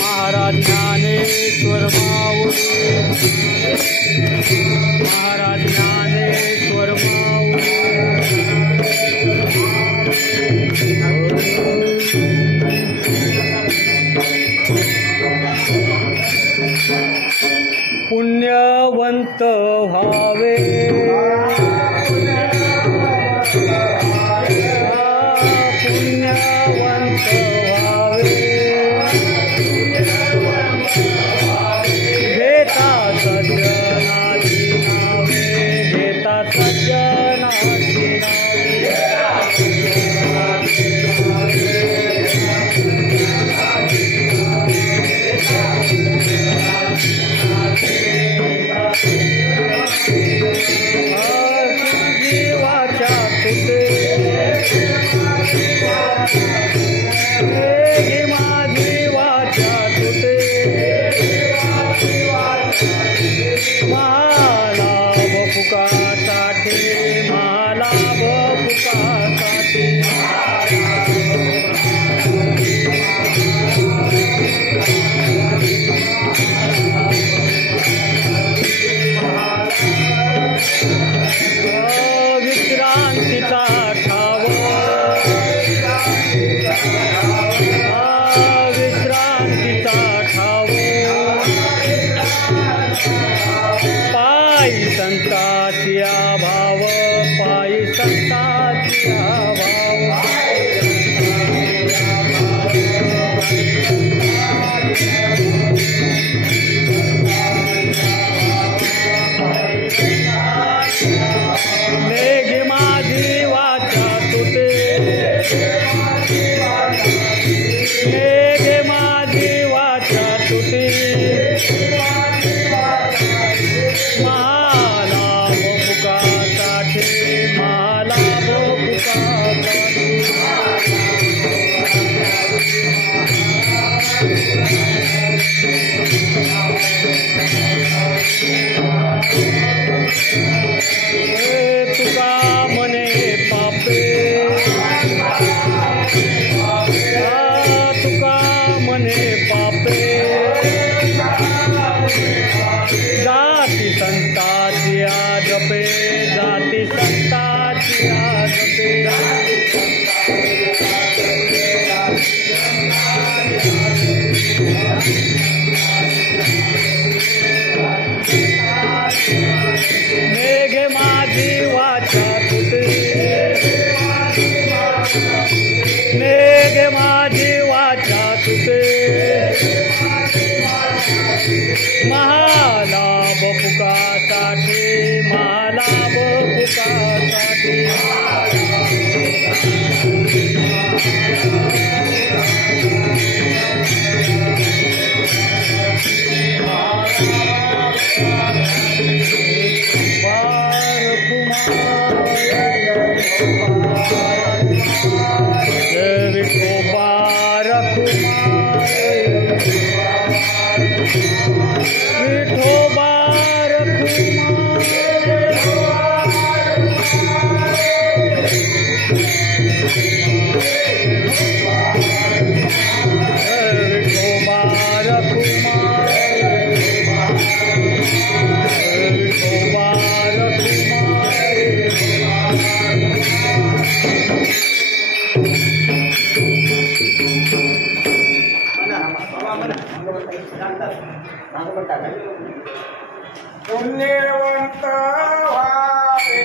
महाराज ज्ञानेश्वर माऊली, महाराज ज्ञानेश्वर माऊली। पुण्यवंत व्हावे, पुण्यवंत व्हावे, घेता सज्जनाची नावे, घेता सज्जनाची जीवाच्या तुटे, माझी वाचा तुटे, महालाभ पुकासाठी, महालाभ पुकासाठी, विश्रांतीचा ठाव, विश्रांतीचा ठाव, पायी संताची भाव, पायी संताची भाव, मेघ माझी वाचा तुटे, मेघ माझी वाचा तुटे, महालाभ पुकासाठी, महालाभ पुकासाठी, तुका मने पापे, तुका मने पापे, जाती संताची जपे, जाती संताची जपे, मेघ माझी वाचा तुटे, मेघ माझी वाचा तुटे, महालाभ पुकासाठी, महालाभ पुकासाठी, विठोबा रखुमाई, विठोबा पुण्यवंत व्हावे,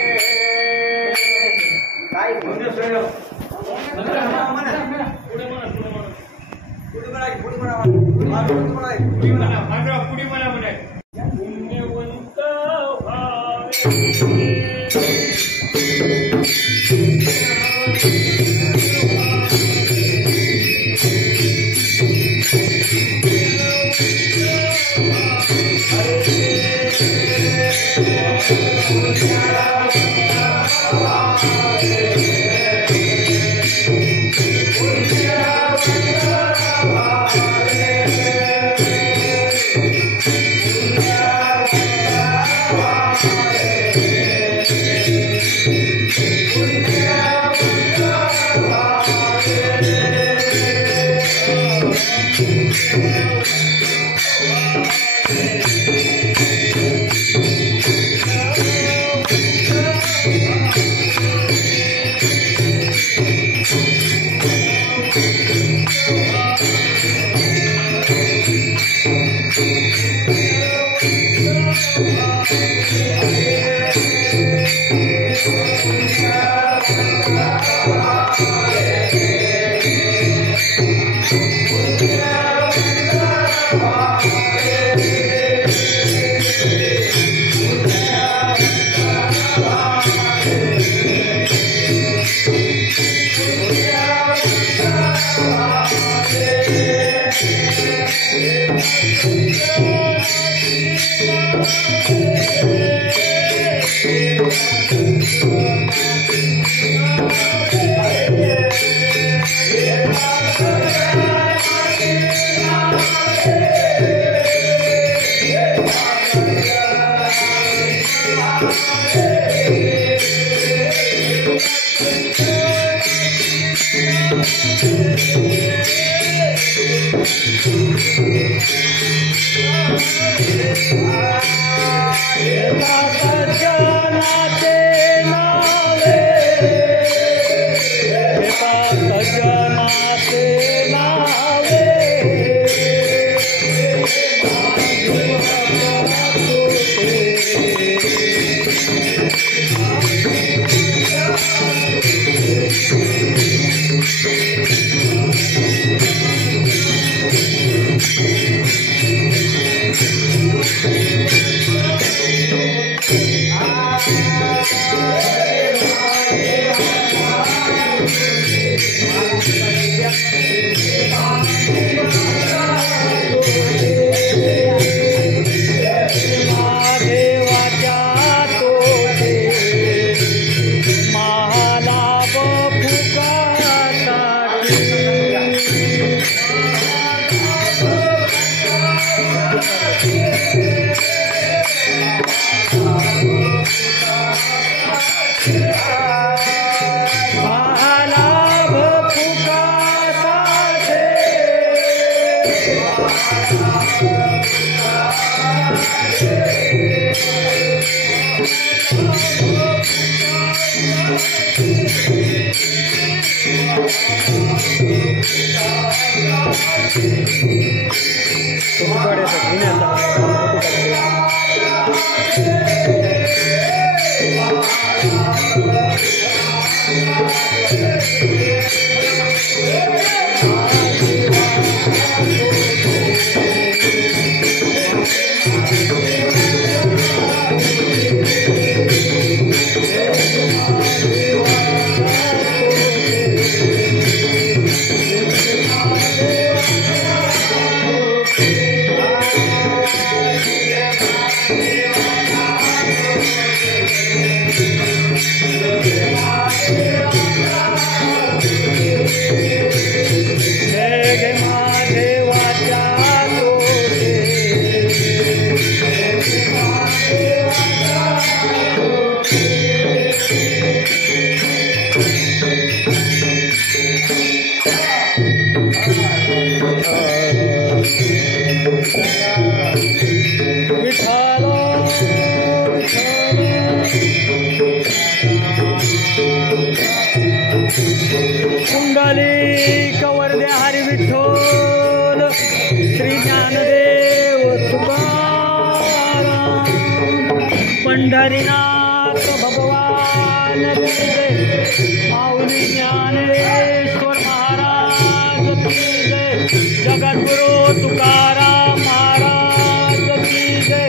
पंढरीनाथ भगवान की जय, माऊली ज्ञानेश्वर महाराज की जय, जगद्गुरु तुकाराम महाराज की जय,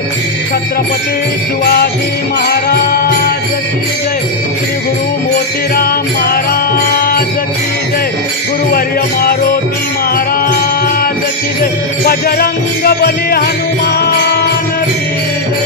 छत्रपती शिवाजी महाराज की जय, श्री गुरु मोतीराम महाराज की जय, गुरुवर्य मारुती महाराज की जय, बजरंग बली हनुमान की जय।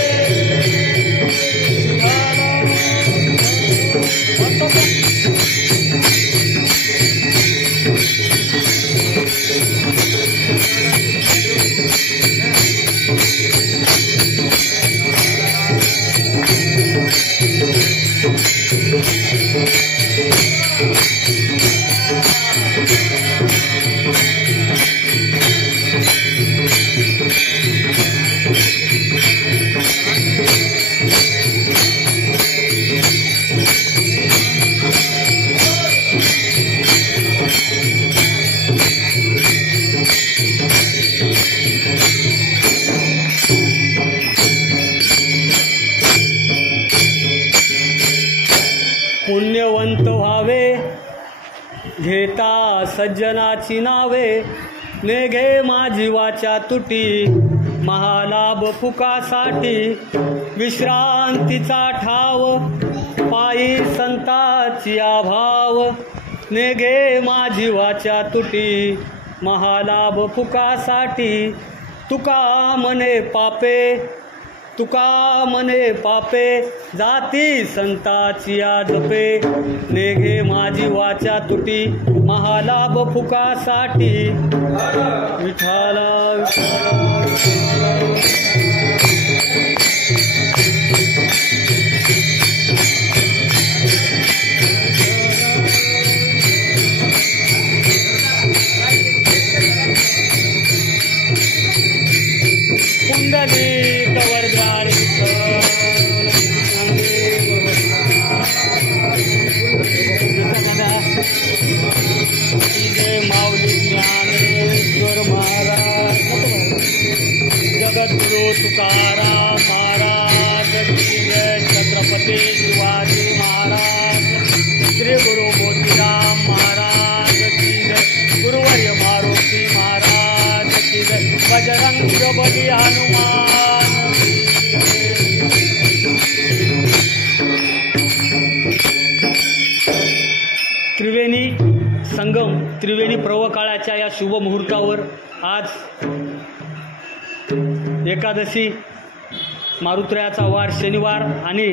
पुण्यवंत व्हावे घेता सज्जनाची नावे, नेघे माझी वाचा तुटी महालाभ फुकासाठी विश्रांतीचा ठाव पायी संताची आभाव नेघे माझी वाचा तुटी महालाभ फुकासाठी तुका मने पापे जाती संताची जपे नेघे माझी वाचा तुटी महालाभ फुकासाठी विठाला पुंडलिक वरदारी माऊली ज्ञानेश्वर महाराज जगद्गुरु तुकाराम महाराज की जय छत्रपती शिवाजी महाराज श्री गुरु मोतीराम महाराज की जय गुरुवर्य मारुती महाराज की जय बजरंग बली हनुमान त्रिवेणी संगम त्रिवेणी पर्वकाळाच्या या शुभ मुहूर्तावर आज एकादशी मारुत्रयाचा वार शनिवार आणि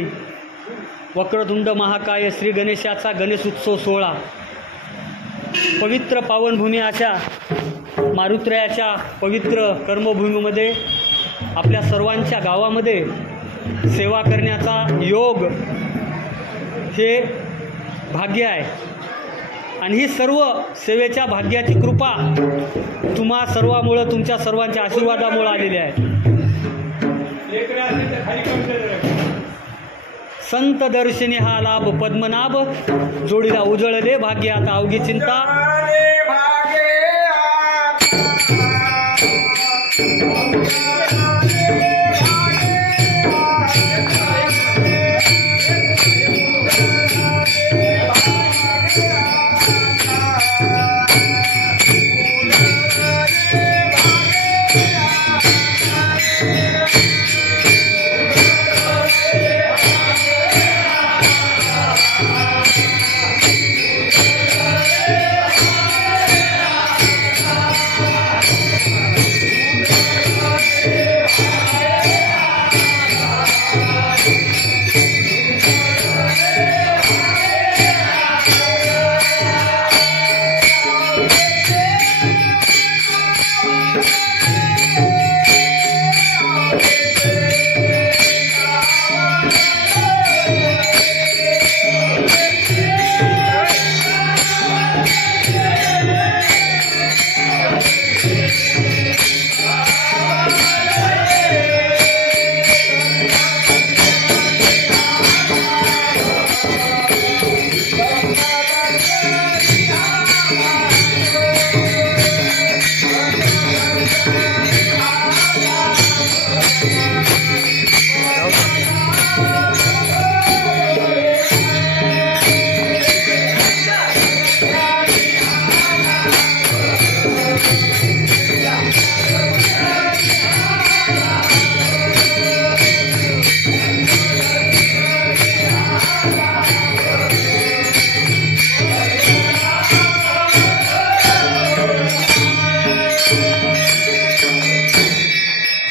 वक्रतुंड महाकाय श्री गणेशाचा गणेश उत्सव सोहळा पवित्र पावनभूमी अशा मारुत्रयाच्या पवित्र कर्मभूमीमध्ये आपल्या सर्वांच्या गावामध्ये सेवा करण्याचा योग हे भाग्य आहे आणि ही सर्व सेवेच्या भाग्याची कृपा तुम्हा सर्वांमुळं तुमच्या सर्वांच्या आशीर्वादामुळे आलेली आहे. संत दर्शनी हा लाभ पद्मनाभ जोडीला उजळले भाग्य आता अवघी चिंता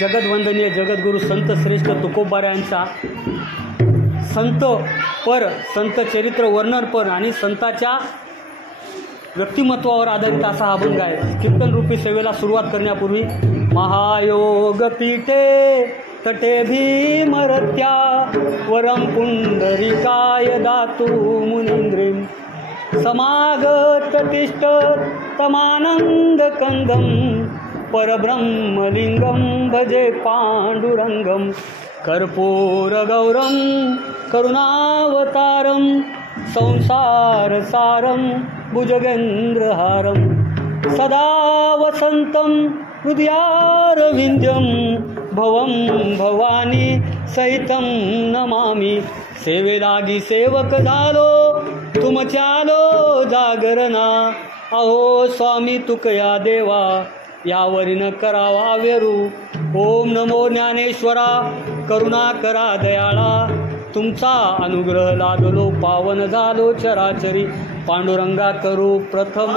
जगद्वंदनीय जगद्गुरु संत श्रेष्ठ तुकोबाऱ्यांचा संत चरित्र वर्णनपर आणि संताच्या व्यक्तिमत्वावर आधारित असा हा अभंग आहे. कीर्तनरूपी सेवेला सुरुवात करण्यापूर्वी महायोग पीठे तटे भीमरत्या वरम पुंडरीकाय दातु मुनींद्रिं समागत तिष्ठ तमानंद कंदम परब्रह्मलिंगम भजे पांडुरंगम कर्पूरगौरम करुणावतारम संसारसारम भुजगेन्द्रहारम सदा वसंतं हृदयारविंद्यं भवं भवानी सहितं नमामि. सेवेलागी सेवक झालो तुमच्यालो जागरणा अहो स्वामी तुकया देवा यावरीन करावा वेरू. ओम नमो ज्ञानेश्वरा करुणा करा दयाळा. तुमचा अनुग्रह लादलो पावन झालो चराचरी. पांडुरंगा करू प्रथम.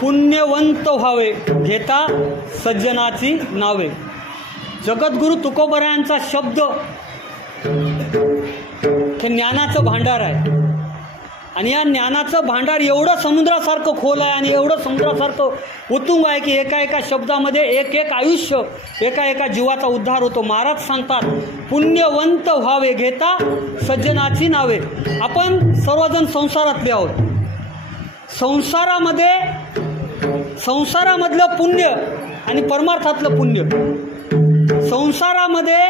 पुण्यवंत व्हावे घेता सज्जनाची नावे. जगद्गुरु तुकोबरायांचा शब्द हे ज्ञानाचं भांडार आहे. आणि या ज्ञानाचं भांडार एवढं समुद्रासारखं खोल आहे आणि एवढं समुद्रासारखं उत्तुंग आहे की एका एका शब्दामध्ये एक एक आयुष्य, एका एका जीवाचा उद्धार होतो. महाराज सांगतात पुण्यवंत व्हावे घेता सज्जनाची नावे. आपण सर्वजण संसारातले आहोत. संसारामधलं पुण्य आणि परमार्थातलं पुण्य. संसारामध्ये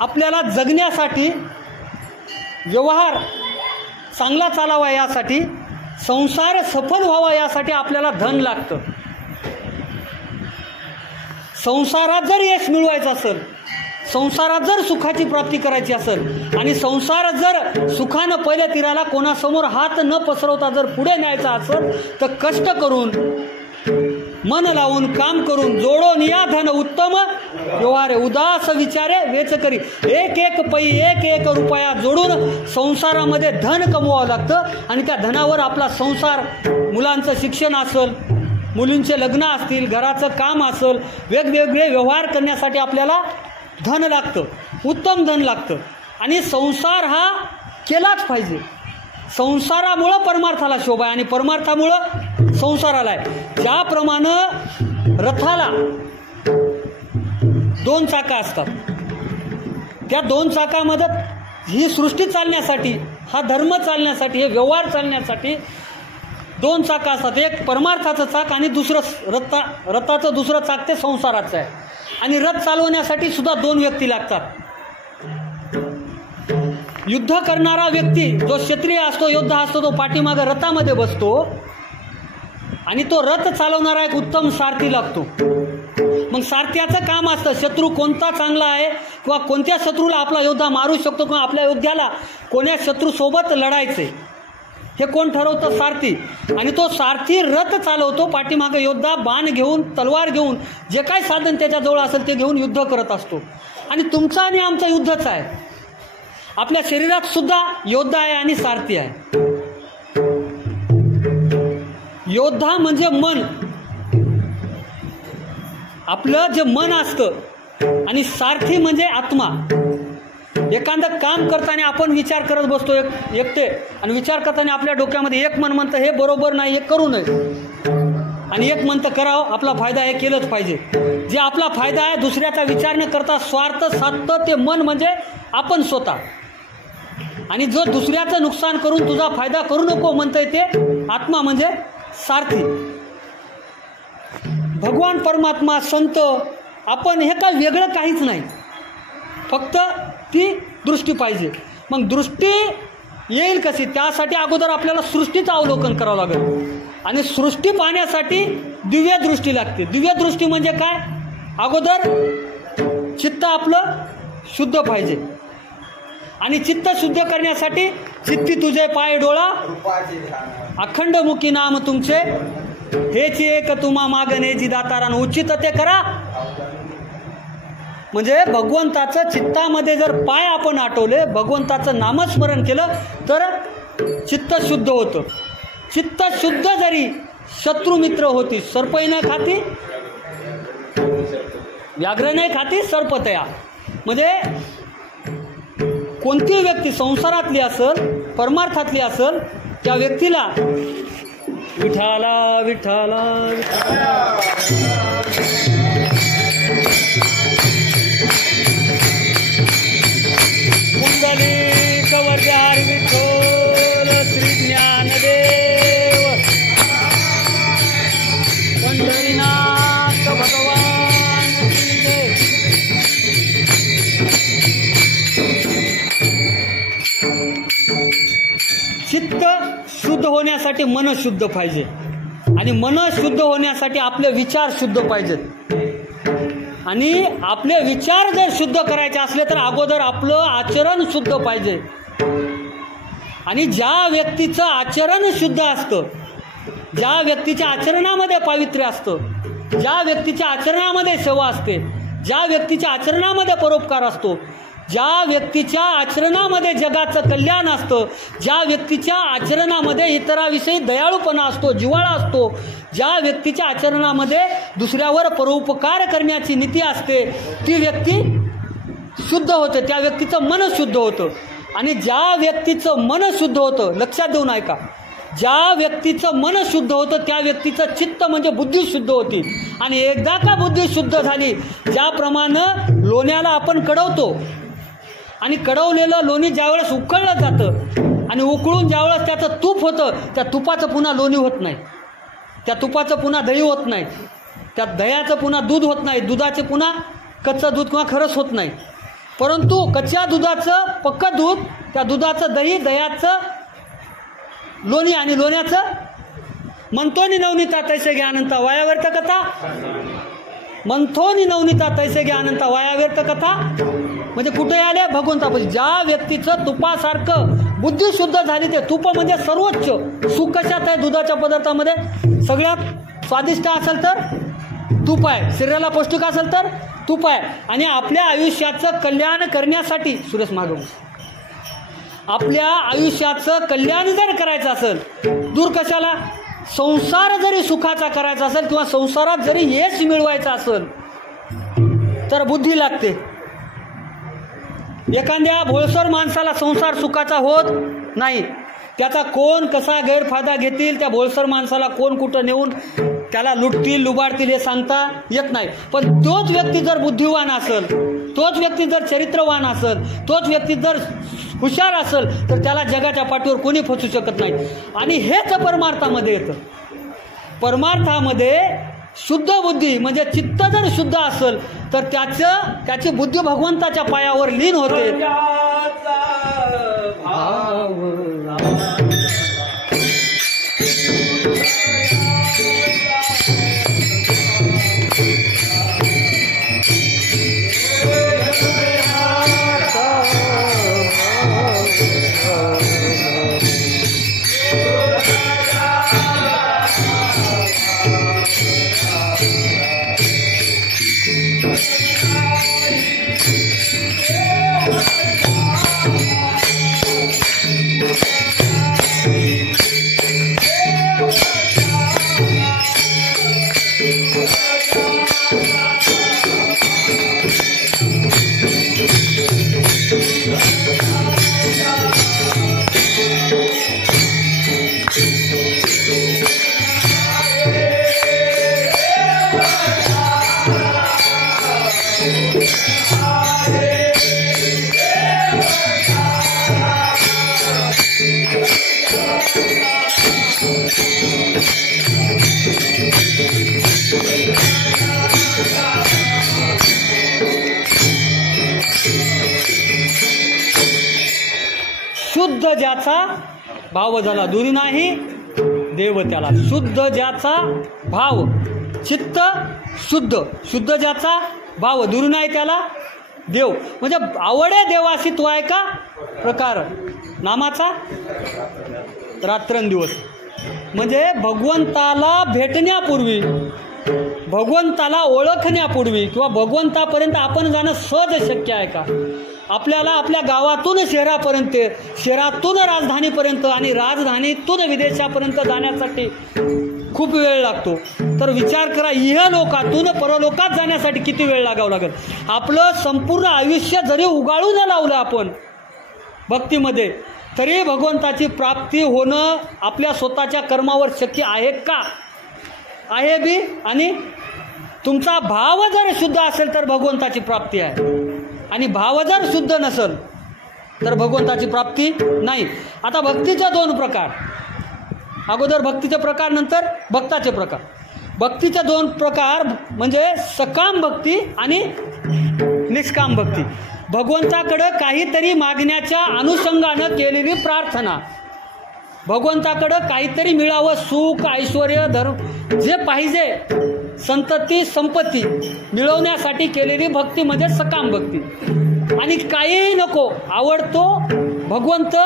आपल्याला जगण्यासाठी, व्यवहार चांगला चालावा यासाठी, संसार सफल व्हावा यासाठी आपल्याला धन लागतं. संसारात जर यश मिळवायचं असेल, संसारात जर सुखाची प्राप्ती करायची असेल आणि संसार जर सुखानं पहिल्या तीराला कोणासमोर हात न पसरवता जर पुढे न्यायचा असेल तर कष्ट करून, मन लावून, काम करून जोडून या धन उत्तम व्यवहारे. उदास विचारे वेच करी. एक एक पै एक एक रुपया जोडून संसारामध्ये धन कमवावं लागतं. आणि त्या धनावर आपला संसार, मुलांचं शिक्षण असेल, मुलींचे लग्न असतील, घराचं काम असेल, वेगवेगळे व्यवहार करण्यासाठी आपल्याला धन लागतं, उत्तम धन लागतं. आणि संसार हा केलाच पाहिजे. संसारामुळं परमार्थाला शोभा आहे आणि परमार्थामुळं संसाराला आहे. ज्याप्रमाणे रथाला दोन चाका असतात, त्या दोन चाकामध्ये ही सृष्टी चालण्यासाठी, हा धर्म चालण्यासाठी, हे व्यवहार चालण्यासाठी दोन चाका असतात. एक परमार्थाचं चाक आणि दुसरं रथाचं दुसरं चाक ते संसाराचं आहे. आणि रथ चालवण्यासाठी सुद्धा दोन व्यक्ती लागतात. युद्ध करणारा व्यक्ती जो क्षत्रिय असतो, योद्धा असतो, तो पाठीमागे रथामध्ये बसतो आणि तो रथ चालवणारा एक उत्तम सारथी लागतो. मग सारथ्याचं काम असतं शत्रू कोणता चांगला आहे किंवा कोणत्या शत्रूला आपला योद्धा मारू शकतो किंवा आपल्या योद्ध्याला कोण्या शत्रूसोबत लढायचे हे कोण ठरवतं? सारथी. आणि तो सारथी रथ चालवतो, पाठीमागे योद्धा बाण घेऊन, तलवार घेऊन, जे काही साधन त्याच्याजवळ असेल ते घेऊन युद्ध करत असतो. आणि तुमचं आणि आमचं युद्धच आहे. आपल्या शरीरात सुद्धा योद्धा आहे आणि सारथी आहे. योद्धा म्हणजे मन, आपलं जे मन असतं, आणि सारथी म्हणजे आत्मा. एखादं काम करताना आपण विचार करत बसतो एकटे, आणि विचार करताना आपल्या डोक्यामध्ये एक मन म्हणतं हे बरोबर नाही, हे करू नये, आणि एक म्हणतं करावं, आपला फायदा आहे, केलंच पाहिजे. जे आपला फायदा आहे दुसऱ्याचा विचार न करता स्वार्थ साधतं ते मन म्हणजे आपण स्वतः. आणि जो दुसऱ्याचं नुकसान करून तुझा फायदा करू नको म्हणतंय ते आत्मा म्हणजे सारथी. भगवान परमात्मा संत आपण हे काय वेगळं काहीच नाही, फक्त ती दृष्टी पाहिजे. मग दृष्टी येईल कशी? त्यासाठी अगोदर आपल्याला सृष्टीचं अवलोकन करावं लागेल, आणि सृष्टी पाहण्यासाठी दिव्य दृष्टी लागते. दिव्य दृष्टी म्हणजे काय? अगोदर चित्त आपलं शुद्ध पाहिजे, आणि चित्त शुद्ध करण्यासाठी चित्ती तुझे पाय डोळा अखंड मुखी नाम तुमचे हेची एक तुम्हा मागणे जी दातारान उचित ते करा. म्हणजे भगवंताचं चित्तामध्ये जर पाय आपण आठवले, भगवंताचं नामस्मरण केलं तर चित्त शुद्ध होतं. चित्त शुद्ध जरी शत्रू मित्र होती, सर्पही नाही खाती व्याघ्र नाही खाती सर्पतया. म्हणजे कोणती व्यक्ती संसारातली असेल, परमार्थातली असेल, त्या व्यक्तीला विठाला विठाला कुंडली कवरदार विठोल श्री ज्ञानदेव पंढरीनाथ भगवान चित्त शुद्ध होण्यासाठी मन शुद्ध पाहिजे, आणि मन शुद्ध होण्यासाठी आपले विचार शुद्ध पाहिजेत. आणि आपले विचार जर शुद्ध करायचे असले तर अगोदर आपलं आचरण शुद्ध पाहिजे. आणि ज्या व्यक्तीचं आचरण शुद्ध असतं, ज्या व्यक्तीच्या आचरणामध्ये पावित्र्य असतं, ज्या व्यक्तीच्या आचरणामध्ये सेवा असते, ज्या व्यक्तीच्या आचरणामध्ये परोपकार असतो, ज्या व्यक्तीच्या आचरणामध्ये जगाचं कल्याण असतं, ज्या व्यक्तीच्या आचरणामध्ये इतराविषयी दयाळूपणा असतो, जिव्हाळा असतो, ज्या व्यक्तीच्या आचरणामध्ये दुसऱ्यावर परोपकार करण्याची नीती असते, ती व्यक्ती शुद्ध होते, त्या व्यक्तीचं मन शुद्ध होतं. आणि ज्या व्यक्तीचं मन शुद्ध होतं, लक्षात देऊन ऐका, ज्या व्यक्तीचं मन शुद्ध होतं त्या व्यक्तीचं चित्त म्हणजे बुद्धी शुद्ध होती. आणि एकदा का बुद्धी शुद्ध झाली, ज्याप्रमाणे लोण्याला आपण कडवतो, आणि कडवलेलं लोणी ज्यावेळेस उकळलं जातं आणि उकळून ज्यावेळेस त्याचं तूप होतं, त्या तुपाचं पुन्हा लोणी होत नाही, त्या तुपाचं पुन्हा दही होत नाही, त्या दह्याचं पुन्हा दूध होत नाही, दुधाचे पुन्हा कच्चं दूध किंवा खरंच होत नाही. परंतु कच्च्या दुधाचं पक्कं दूध, त्या दुधाचं दही, दह्याचं लोणी, आणि लोण्याचं मंथोनी नवनीता तैसे ज्ञानंता वाया व्यर्थ कथा, मंथोनी नवनीता तैसे ज्ञानंता वाया व्यर्थ कथा. म्हणजे कुठे आले? भगवंतापाशी. ज्या व्यक्तीचं तुपासारखं बुद्धी शुद्ध झाली, ते तुप म्हणजे सर्वोच्च सुख कशात आहे? दुधाच्या पदार्थामध्ये सगळ्यात स्वादिष्ट असेल तर तूप आहे, शरीराला पौष्टिक असेल तर तूप आहे. आणि आपल्या आयुष्याचं कल्याण करण्यासाठी सुरेश मागव, आपल्या आयुष्याचं कल्याण जर करायचं असेल, दूर कशाला, संसार जरी सुखाचा करायचा असेल किंवा संसारात जरी यश मिळवायचं असेल तर बुद्धी लागते. एखाद्या भोळसर माणसाला संसार सुखाचा होत नाही. त्याचा कोण कसा गैरफायदा घेतील, त्या भोळसर माणसाला कोण कुठं नेऊन त्याला लुटतील, लुबाडतील हे सांगता येत नाही. पण तोच व्यक्ती जर बुद्धिवान असेल, तोच व्यक्ती जर चरित्रवान असेल, तोच व्यक्ती जर हुशार असेल तर त्याला जगाच्या पाठीवर कोणी फसू शकत नाही. आणि हेच परमार्थामध्ये येतं. परमार्थामध्ये शुद्ध बुद्धी म्हणजे चित्त जर शुद्ध असेल तर त्याची बुद्धी भगवंताच्या पायावर लीन होते. शुद्ध ज्याचा भाव झाला दुरी नाही देव त्याला. शुद्ध ज्याचा भाव, चित्त शुद्ध, शुद्ध ज्याचा भाव दुरी नाही त्याला देव. म्हणजे आवडे देवाशी तो आहे का प्रकार नामाचा रात्रंदिवस. म्हणजे भगवंताला भेटण्यापूर्वी, भगवंताला ओळखण्यापूर्वी किंवा भगवंतापर्यंत आपण जाणं सहज शक्य आहे का? आपल्याला आपल्या गावातून शहरापर्यंत, शहरातून राजधानीपर्यंत आणि राजधानीतून विदेशापर्यंत जाण्यासाठी खूप वेळ लागतो. तर विचार करा, इहलोकातून परलोकात जाण्यासाठी किती वेळ लागावं लागेल. आपलं संपूर्ण आयुष्य जरी उगाळून लावलं आपण भक्तीमध्ये, तरी भगवंताची प्राप्ती होणं आपल्या स्वतःच्या कर्मावर शक्य आहे का? आहे बी. आणि तुमचा भाव जर शुद्ध असेल तर भगवंताची प्राप्ती आहे, आणि भाव जर शुद्ध नसेल तर भगवंताची प्राप्ती नाही. आता भक्तीचे दोन प्रकार, अगोदर भक्तीचे प्रकार, नंतर भक्ताचे प्रकार. भक्तीचे दोन प्रकार म्हणजे सकाम भक्ती आणि निष्काम भक्ती. भगवंताकडं काहीतरी मागण्याच्या अनुषंगानं केलेली प्रार्थना, भगवंताकडं काहीतरी मिळावं, सुख, ऐश्वर, धर्म, जे पाहिजे, संतती, संपत्ती मिळवण्यासाठी केलेली भक्ती म्हणजे सकाम भक्ती. आणि काही नको, आवडतो भगवंत,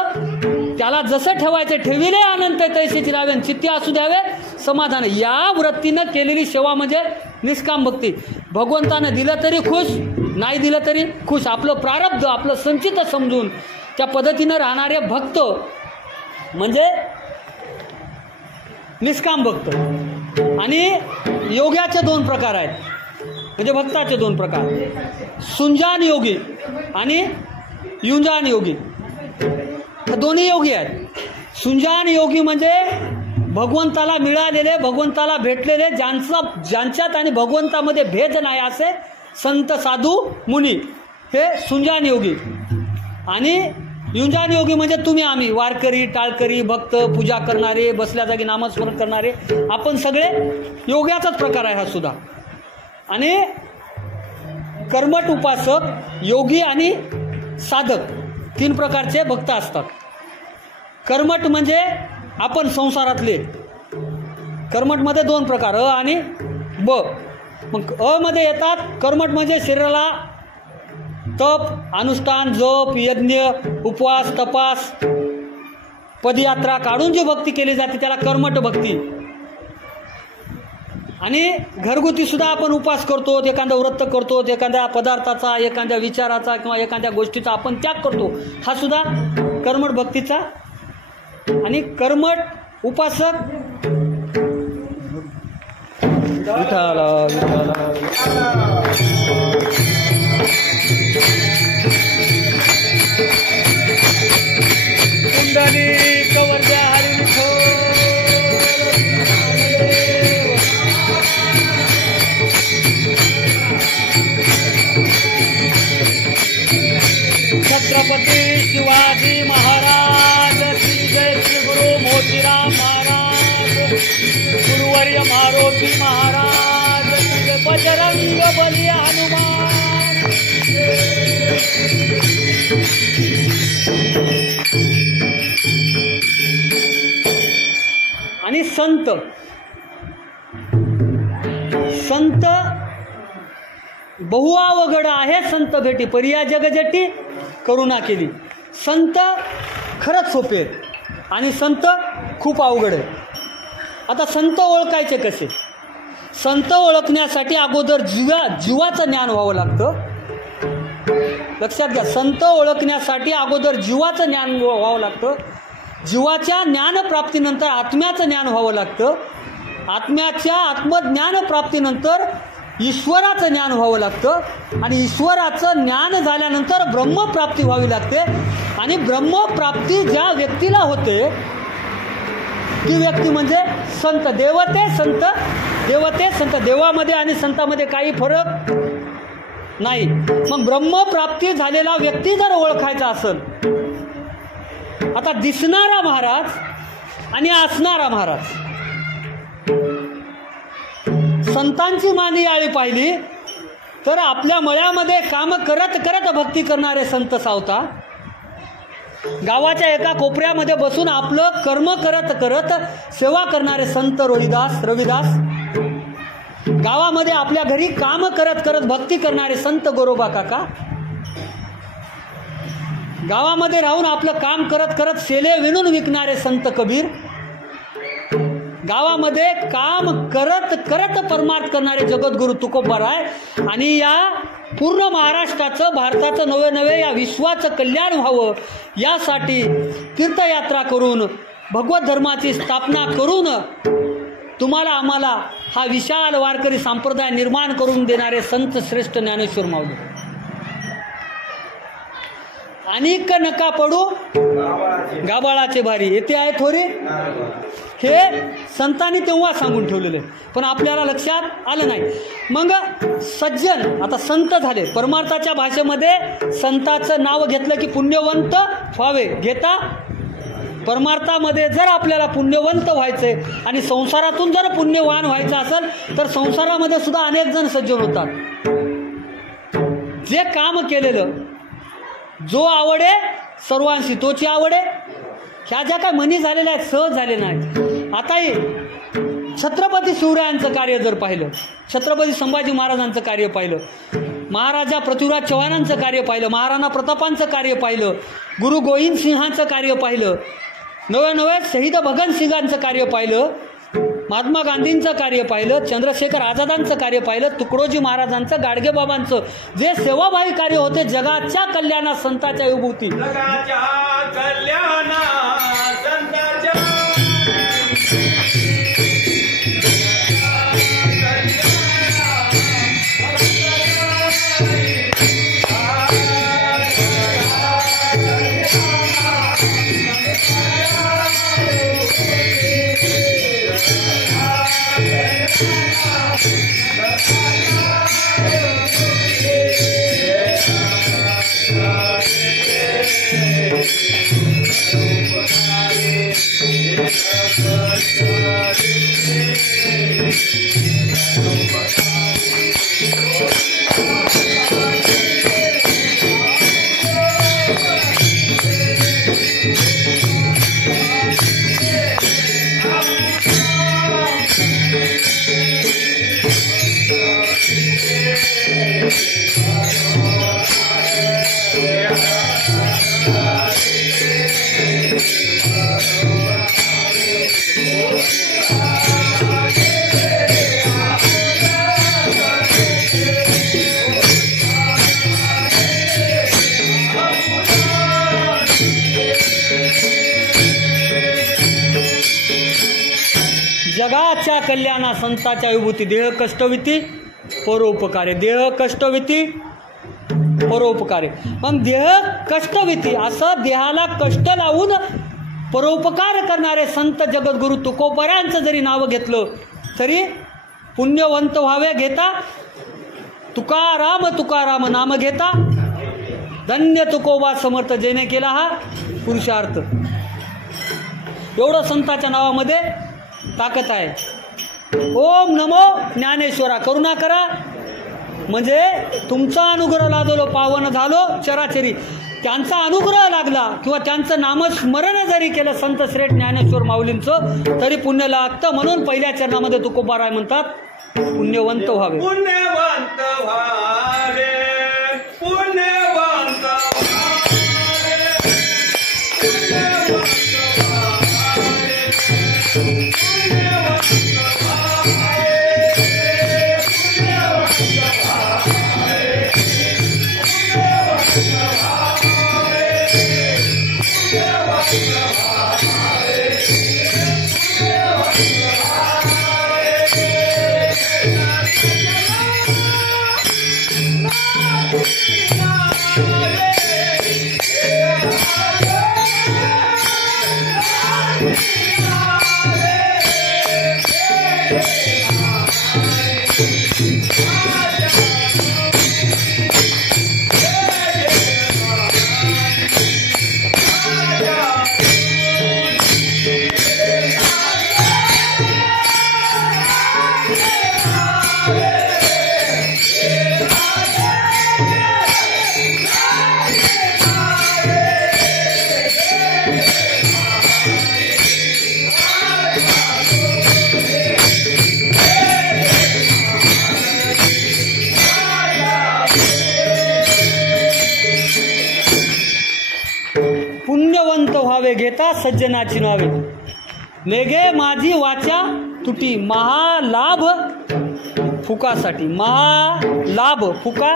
त्याला जसं ठेवायचं ठेविले, अनंत तैसेची राहावे, चित्ती असू द्यावे समाधान, या वृत्तीनं केलेली सेवा म्हणजे निष्काम भक्ती. भगवंतानं दिलं तरी खुश, नाही दिलं तरी खुश, आपलं प्रारब्ध, आपलं संचित समजून त्या पद्धतीनं राहणारे भक्त म्हणजे निष्काम भक्त. आणि योग्याचे दोन प्रकार आहेत, म्हणजे भक्ताचे दोन प्रकार, सुंजान योगी आणि युंजान योगी. दोन्ही योगी आहेत. सुंजान योगी म्हणजे भगवंताला मिळालेले, भगवंताला भेटलेले, ज्यांच्यात आणि भगवंतामध्ये भेद नाही असे संत, साधू, मुनी, हे सुंजान योगी. आणि युंजान योगी म्हणजे तुम्ही, आम्ही, वारकरी, टाळकरी, भक्त, पूजा करणारे, बसल्या जागी नामस्मरण करणारे, आपण सगळे योग्याचाच प्रकार आहे हा सुद्धा. आणि कर्मठ उपासक, योगी आणि साधक, तीन प्रकारचे भक्त असतात. कर्मठ म्हणजे आपण संसारातले, कर्मठमध्ये दोन प्रकार, अ आणि ब. मग अ मध्ये येतात कर्मठ म्हणजे शरीराला तप, अनुष्ठान, जप, यज्ञ, उपवास, तपास, पदयात्रा काढून जी भक्ती केली जाते त्याला कर्मठ भक्ती. आणि घरगुती सुद्धा आपण उपास करतो, एखादा व्रत करतो, एखाद्या पदार्थाचा, एखाद्या विचाराचा किंवा एखाद्या गोष्टीचा आपण त्याग करतो, हा सुद्धा कर्मठ भक्तीचा. आणि कर्मठ उपासक विठाला विठाला कुंडली कवरच्या हरी छत्रपती शिवाजी महाराज की जय. श्री गुरु मोतीराम महाराज, गुरुवर्य मारुती महाराज की जय. बजरंग बली हनुमान. आणि संत, संत बहुअवघड आहे संत भेटी, परिया जगजटी करुणा केली. संत खरंच सोपे आहेत आणि संत खूप अवघड आहे. आता संत ओळखायचे कसे? संत ओळखण्यासाठी अगोदर जीवाचं ज्ञान व्हावं लागतं. लक्षात घ्या, संत ओळखण्यासाठी अगोदर जीवाचं ज्ञान व्हावं लागतं. जीवाच्या ज्ञानप्राप्तीनंतर आत्म्याचं ज्ञान व्हावं लागतं. आत्म्याच्या आत्मज्ञान प्राप्तीनंतर ईश्वराचं ज्ञान व्हावं लागतं. आणि ईश्वराचं ज्ञान झाल्यानंतर ब्रह्मप्राप्ती व्हावी लागते. आणि ब्रह्मप्राप्ती ज्या व्यक्तीला होते ती व्यक्ती म्हणजे संत. देवते संत, देवते संत, देवामध्ये आणि संतामध्ये काही फरक नाही. मग ब्रह्मप्राप्ती झालेला व्यक्ती जर ओळखायचा असेल, आता दिसणारा महाराज आणि असणारा महाराज. संतांची मानियाळी पाहिली तर आपल्या मळ्यामध्ये काम करत करत भक्ती करणारे संत सावता, गावाच्या एका कोपऱ्यामध्ये बसून आपलं कर्म करत करत सेवा करणारे संत रविदास, गावामध्ये आपल्या घरी काम करत करत भक्ती करणारे संत गोरोबा काका, गावामध्ये राहून आपलं काम करत करत सेले विणून विकणारे संत कबीर, गावामध्ये काम करत करत परमार्थ करणारे जगद्गुरु तुकोबाराय, आणि या पूर्ण महाराष्ट्राचं, भारताचं, नवे नवे या विश्वाचं कल्याण व्हावं यासाठी तीर्थयात्रा करून भगवत धर्माची स्थापना करून तुम्हाला आम्हाला हा विशाल वारकरी संप्रदाय निर्माण करून देणारे संत श्रेष्ठ ज्ञानेश्वर माऊली. अनेक नका पडू गाबाळाचे भारी येते आहे थोरे, हे संतांनी तेव्हा सांगून ठेवलेले, पण आपल्याला लक्षात आलं नाही. मग सज्जन आता संत झाले. परमार्थाच्या भाषेमध्ये संताचं नाव घेतलं की पुण्यवंत व्हावे. घेता परमार्थामध्ये जर आपल्याला पुण्यवंत व्हायचंय आणि संसारातून जर पुण्यवान व्हायचं असेल तर संसारामध्ये सुद्धा अनेक जण सज्जन होतात. जे काम केलेलं, जो आवडे सर्वांशी तोची आवडे, ह्या ज्या काय म्हणी झालेल्या आहेत सहज झाले नाहीत. आताही छत्रपती शिवरायांचं कार्य जर पाहिलं, छत्रपती संभाजी महाराजांचं कार्य पाहिलं, महाराजा पृथ्वीराज चव्हाणांचं कार्य पाहिलं, महाराणा प्रतापांचं कार्य पाहिलं, गुरु गोविंद सिंहांचं कार्य पाहिलं, नवे नवे शहीद भगतसिंगांचं कार्य पाहिलं, महात्मा गांधींचं कार्य पाहिलं, चंद्रशेखर आझादांचं कार्य पाहिलं, तुकडोजी महाराजांचं, गाडगेबाबांचं जे सेवाभावी कार्य होते, जगाच्या कल्याणा संताच्या विभूती, जगाच्या कल्याणा संताच्या जगाच्या कल्याणा संताच्या विभूती. देह कष्टविती परोपकारे, देह कष्टविती परोपकारे. मग देह कष्टविती असं देहाला कष्ट लावून परोपकार करणारे संत जगद्गुरु तुकोबारायांचं जरी नाव घेतलं तरी पुण्यवंत व्हावे. घेता तुकाराम तुकाराम नाम घेता धन्य तुकोबा समर्थ, जेने केला हा पुरुषार्थ. एवढं संताच्या नावामध्ये ताकद आहे. ओम नमो ज्ञानेश्वरा. करुणा करा म्हणजे तुमचा अनुग्रह लादलो पावन झालो चराचरी. त्यांचा अनुग्रह लागला किंवा त्यांचं नामस्मरण जरी केलं संत श्रेष्ठ ज्ञानेश्वर माऊलींचं तरी पुण्य लागतं. म्हणून पहिल्या चरणामध्ये तुकोबाराय म्हणतात पुण्यवंत व्हावे. पुण्यवंत व्हावे, पुण्यवंत घेता सज्जनाची नावे. नेगे माझी वाचा तुटी महालाभ फुकासाठी. महालाभ फुका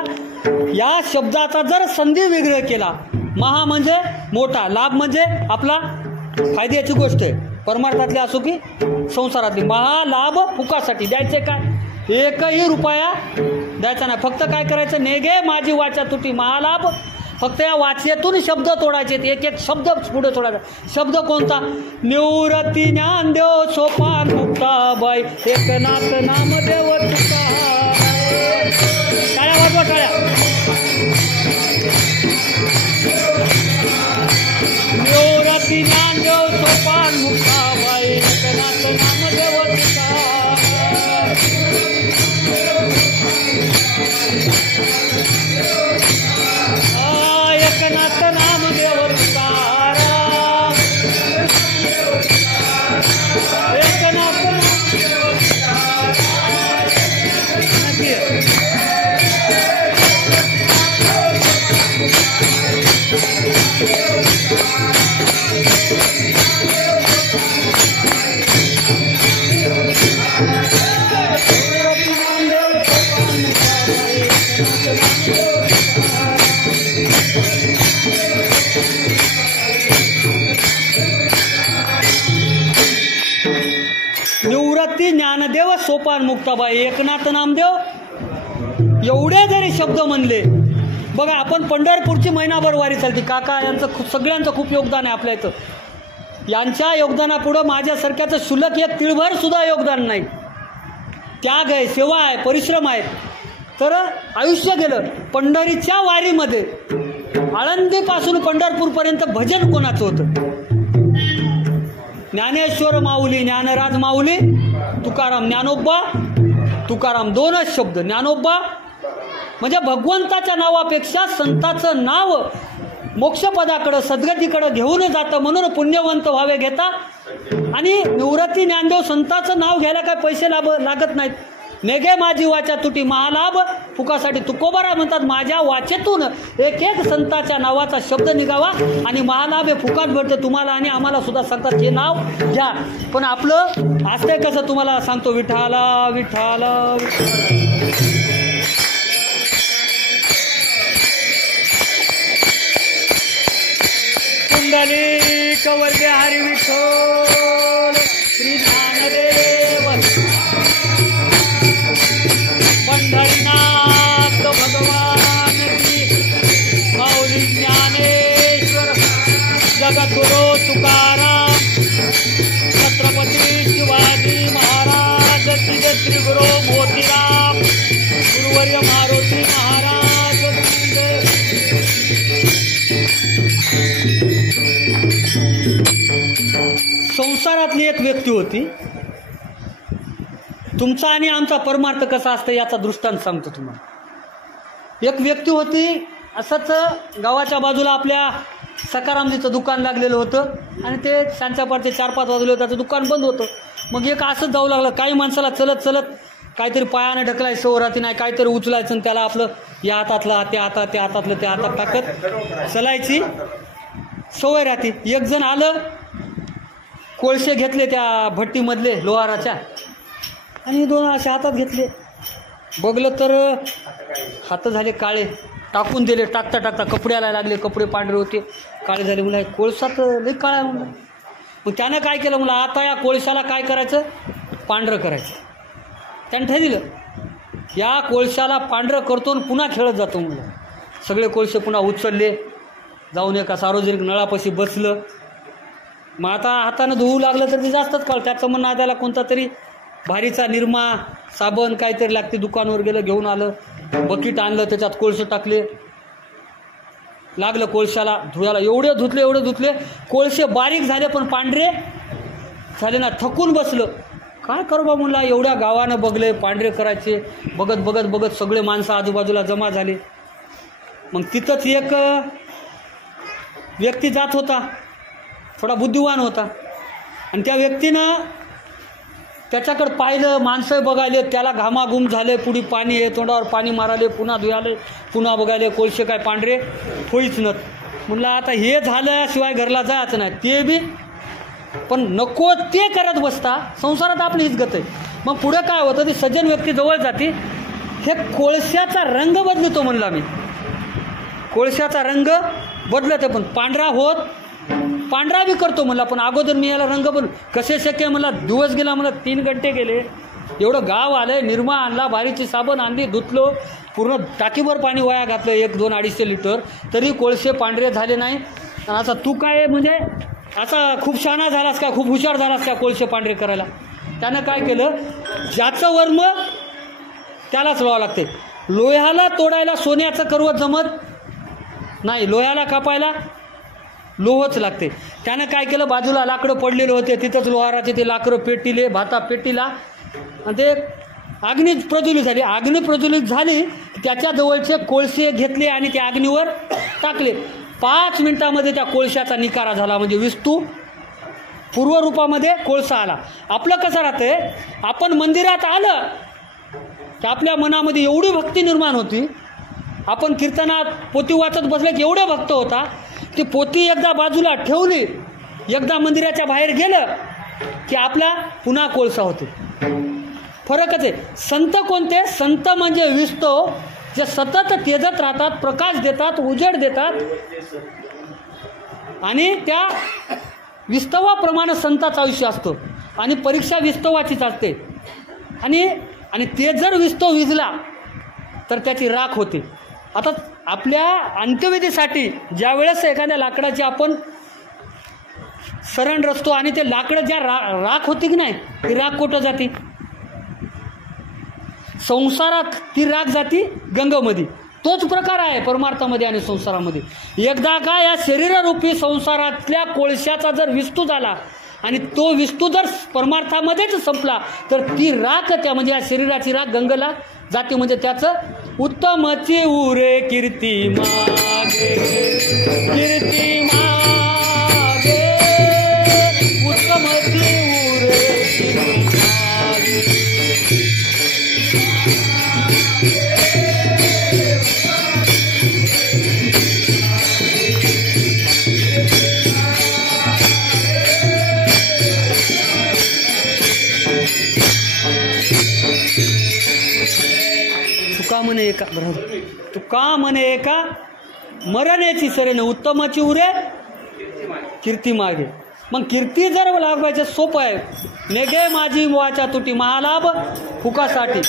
या शब्दाचा जर संधी विग्रह केला, महा म्हणजे मोठा, लाभ म्हणजे आपला फायद्याची गोष्ट आहे, परमार्थातली असो की संसारातली. महालाभ फुकासाठी द्यायचे काय? एकही रुपया द्यायचा नाही. फक्त काय करायचं? नेगे माझी वाचा तुटी महालाभ. फक्त या वाचेतून शब्द तोडायचे, एक एक शब्द पुढे तोडायचा. शब्द कोणता? निवृत्ती ज्ञानदेव सोपान मुक्ताबाई एकनाथ नामदेव तुका. टाळ्या वाजवा, टाळ्या. निवृत्ती ज्ञानदेव सोपान मुक्ताबाई एकनाथ नामदेव तुका. एकनाथ नामदेव तुकाराम. एकनाथ निवृत्ती ज्ञानदेव सोपान मुक्ताबाई एकनाथ नामदेव एवढे जरी शब्द म्हणले. बघा, आपण पंढरपूरची महिनाभर वारी चालते. काका यांचं सगळ्यांचं खूप योगदान आहे आपल्या इथं. यांच्या योगदानापुढं माझ्यासारख्याचं शुल्लक एक तिळभर सुद्धा योगदान नाही. त्याग आहे, सेवा आहे, परिश्रम आहे. तर आयुष्य गेलं. पंढरीच्या वारीमध्ये आळंदीपासून पंढरपूरपर्यंत भजन कोणाचं होतं? ज्ञानेश्वर माऊली, ज्ञानराज माऊली, तुकाराम. ज्ञानोबा तुकाराम दोनच शब्द. ज्ञानोबा म्हणजे भगवंताच्या नावापेक्षा संताचं नाव मोक्षपदाकडं सद्गतीकडं घेऊन जातं, म्हणून पुण्यवंत व्हावे घेता. आणि निवृत्ती ज्ञानदेव संताचं नाव घ्यायला काय पैसे लागत नाहीत. नेगे माझी वाचा तुटी महालाभ फुकासाठी. तुकोबारा म्हणतात, माझ्या वाचेतून एक एक संताच्या नावाचा शब्द निघावा आणि महालाभ हे फुकात भेटते तुम्हाला आणि आम्हाला सुद्धा सांगतात हे नाव घ्या. पण आपलं असतंय कसं तुम्हाला सांगतो, विठाला विठाला. कुंडली कवर्गे हरी विठ्ठल श्री ज्ञानदेव पंढरीनाथ भगवान की. माऊली ज्ञानेश्वर जगद्गुरु तुकाराम छत्रपती शिवाजी महाराज की जय. श्री गुरु मोतीराम गुरुवर्य मारुती महाराज की जय. संसारातली एक व्यक्ती होती. तुमचा आणि आमचा परमार्थ कसा असतं याचा दृष्टांत सांगतो तुम्हाला. एक व्यक्ती होती, असंच गावाच्या बाजूला आपल्या सकारामजीचं दुकान लागलेलं होतं आणि ते सांच्यापारचे 4-5 वाजले होते, त्याचं दुकान बंद होतं. मग एक असंच जाऊ लागलं. काही माणसाला चलत चलत काहीतरी पायानं ढकलायचं सवय राहते, नाही काहीतरी उचलायचं आणि त्याला आपलं या हातातला त्या हातात, त्या हातातलं त्या हातात टाकत चलायची सवय राहते. एक जण आलं, कोळसे घेतले त्या भट्टीमधले लोहाराच्या आणि 2 असे हातात घेतले. बघलं तर हात झाले काळे, टाकून दिले. टाकता टाकता कपड्याला लागले, कपडे पांढरे होते, काळे झाले. म्हणलं कोळसात लई काळा म्हणलं. मग त्यानं काय केलं, म्हणलं आता या कोळशाला काय करायचं, पांढरं करायचं. त्यानं ठरविलं या कोळशाला पांढरं करतो आणि पुन्हा खेळत जातो. म्हणलं सगळे कोळसे पुन्हा उचलले, जाऊन एका सार्वजनिक नळापाशी बसलं. मग आता हातानं धुवू लागलं तर ते जास्तच काळ. त्याचं म्हणणं त्याला कोणता तरी भारीचा निरमा साबण काहीतरी लागते. दुकानावर गेलं, घेऊन आलं, बकीट आणलं, त्याच्यात कोळसे टाकले, लागलं कोळशाला धुयाला. एवढे धुतले कोळसे बारीक झाले पण पांढरे झाले ना. थकून बसलं. काय करू बा म्हणला, एवढ्या गावानं बघले पांढरे करायचे. बघत सगळे माणसं आजूबाजूला जमा झाले. मग तिथंच एक व्यक्ती जात होता, थोडा बुद्धिवान होता. आणि त्या व्यक्तीनं त्याच्याकडे पाहिलं, माणसं बघायले, त्याला घामाघूम झाले, पुढे पाणी आहे, तोंडावर पाणी माराले, पुन्हा धुयाले, पुन्हा बघायले, कोळसे काय पांढरे होईच नत. म्हणलं आता हे झाल्याशिवाय घरला जायचं नाही, ते बी पण नको ते करत बसता संसारात आपली हीच गत आहे. मग पुढं काय होतं, ती सज्जन व्यक्ती जवळ जाते, हे कोळशाचा रंग बदलतो म्हणला मी, कोळशाचा रंग बदलते पण पांढरा होत, पांढरा बी करतो म्हणला. पण अगोदर मी याला रंग बदल कसे शक्य म्हणला, दिवस गेला मला, 3 घंटे गेले, एवढं गाव आलं, निरमा आणला, बारीची साबण आणली, धुतलो, पूर्ण टाकीभर पाणी वाया घातलं, 1, 2, 250 लिटर, तरी कोळसे पांढरे झाले नाही. आणि आता तू काय म्हणजे असा खूप शहाणा झालास का, खूप हुशार झालास का कोळसे पांढरे करायला. त्यानं काय केलं, ज्याचं वर्म त्यालाच लावावं लागते. लोह्याला तोडायला सोन्याचं करवत जमत नाही, लोह्याला कापायला लोहच लागते. त्यानं काय केलं, बाजूला लाकडं पडलेले होते, तिथंच लोहाराचे ते लाकडं पेटिले, भाता पेटीला, आणि ते अग्नी प्रज्वलित झाली. अग्नी प्रज्वलित झाली, त्याच्या जवळचे कोळसे घेतले आणि त्या अग्नीवर टाकले. 5 मिनिटामध्ये त्या कोळशाचा निकारा झाला, म्हणजे विस्तू पूर्वरूपामध्ये कोळसा आला. आपलं कसं राहतंय, आपण मंदिरात आलं की आपल्या मनामध्ये एवढी भक्ती निर्माण होती, आपण कीर्तनात पोती वाचत बसले की एवढे भक्त होता, ती पोती एकदा बाजूला ठेवली, एकदा मंदिराच्या बाहेर गेलं की आपला पुन्हा कोळसा होते. फरकच आहे. संत कोणते, संत म्हणजे विस्तव, जे सतत तेजत राहतात, प्रकाश देतात, उजेड देतात, आणि त्या विस्तवाप्रमाणे संताचं आयुष्य असतं, आणि परीक्षा विस्तवाचीच असते. आणि ते जर विस्तव विजला तर त्याची राख होते. आता आपल्या अंत्यविधीसाठी ज्या वेळेस एखाद्या लाकडाची आपण शरण रचतो आणि ते लाकडं ज्या राख होती की नाही, ती राख कुठं जाते, संसारात ती राख जाती गंगामध्ये. तोच प्रकार आहे परमार्थामध्ये आणि संसारामध्ये. एकदा का या शरीररूपी संसारातल्या कोळशाचा जर विस्तू झाला आणि तो विस्तू जर परमार्थामध्येच संपला तर ती राख, त्या म्हणजे या शरीराची राख गंगेला जाते. म्हणजे त्याचं उत्तमची उरे कीर्ती मागे, कीर्ती मागे, उत्तमची उरे कीर्ती मागे. तुका म्हणे एका मरण्याची शरण, उत्तमाची उरे कीर्ती मागे. मग कीर्ती जर लागायचं सोपं आहे. नेगे माझी वाचा तुटी, महालाभ फुकासाठी.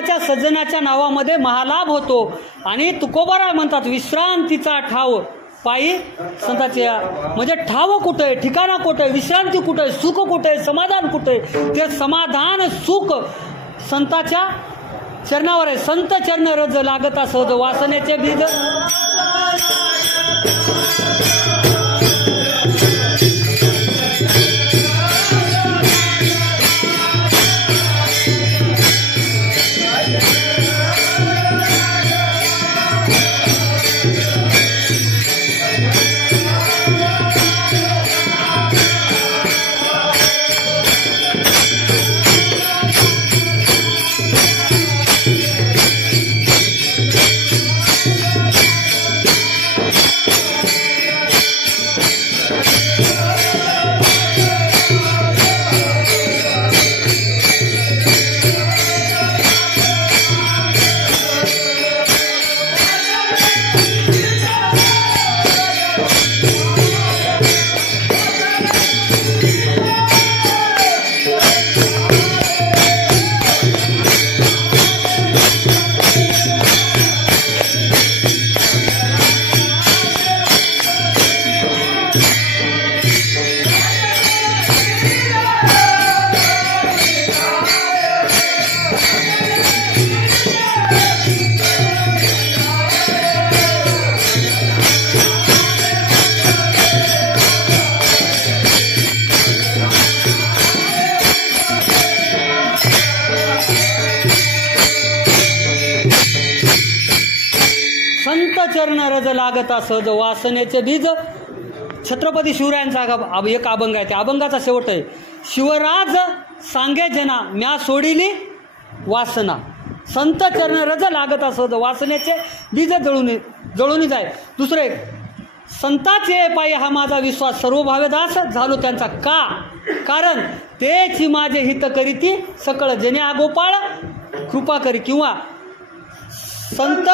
संताच्या सज्जनाच्या नावामध्ये महालाभ होतो. आणि तुकोबाराय म्हणतात विश्रांतीचा ठाव पायी संताचे, म्हणजे ठाव कुठं आहे, ठिकाणा कुठं आहे, विश्रांती कुठं आहे, सुख कुठं आहे, समाधान कुठं आहे, ते समाधान सुख संताच्या चरणावर आहे. संत चरण रज लागता सहज वासनेचे बीज. चरण रज लागता सहज वासनेचे बीज. छत्रपती शिवरायांचा एक अभंग आहे, त्या अभंगाचा शेवट आहे शिवराज सांगे जना म्या सोडिली वासना. संत चरण रज लागता सहज वासनेचे बीज जळून जाय. दुसरे संताचे पायी हा माझा विश्वास सर्व भावेदास झालो त्यांचा. का? कारण तेची माझे हित करीती सकळ जने हा गोपाळ कृपा करी. किंवा संत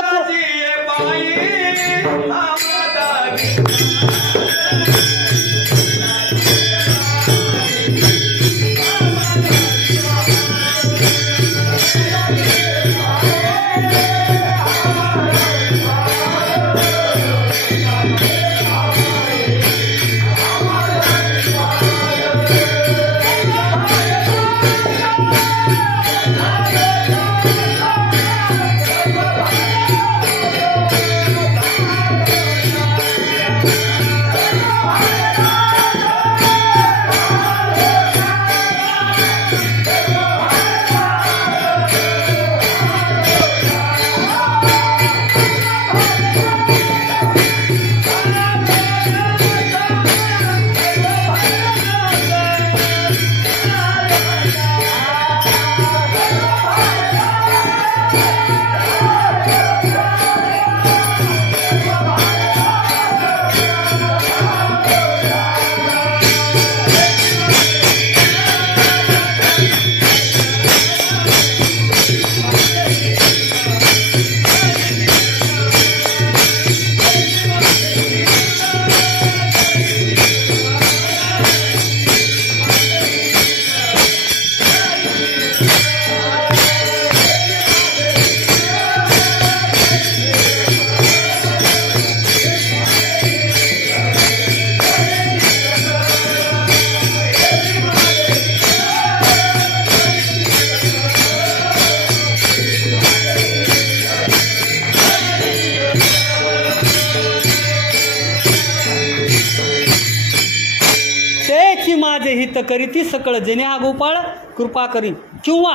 हित करीती सकळ जने हा गोपाळ कृपा करी. किंवा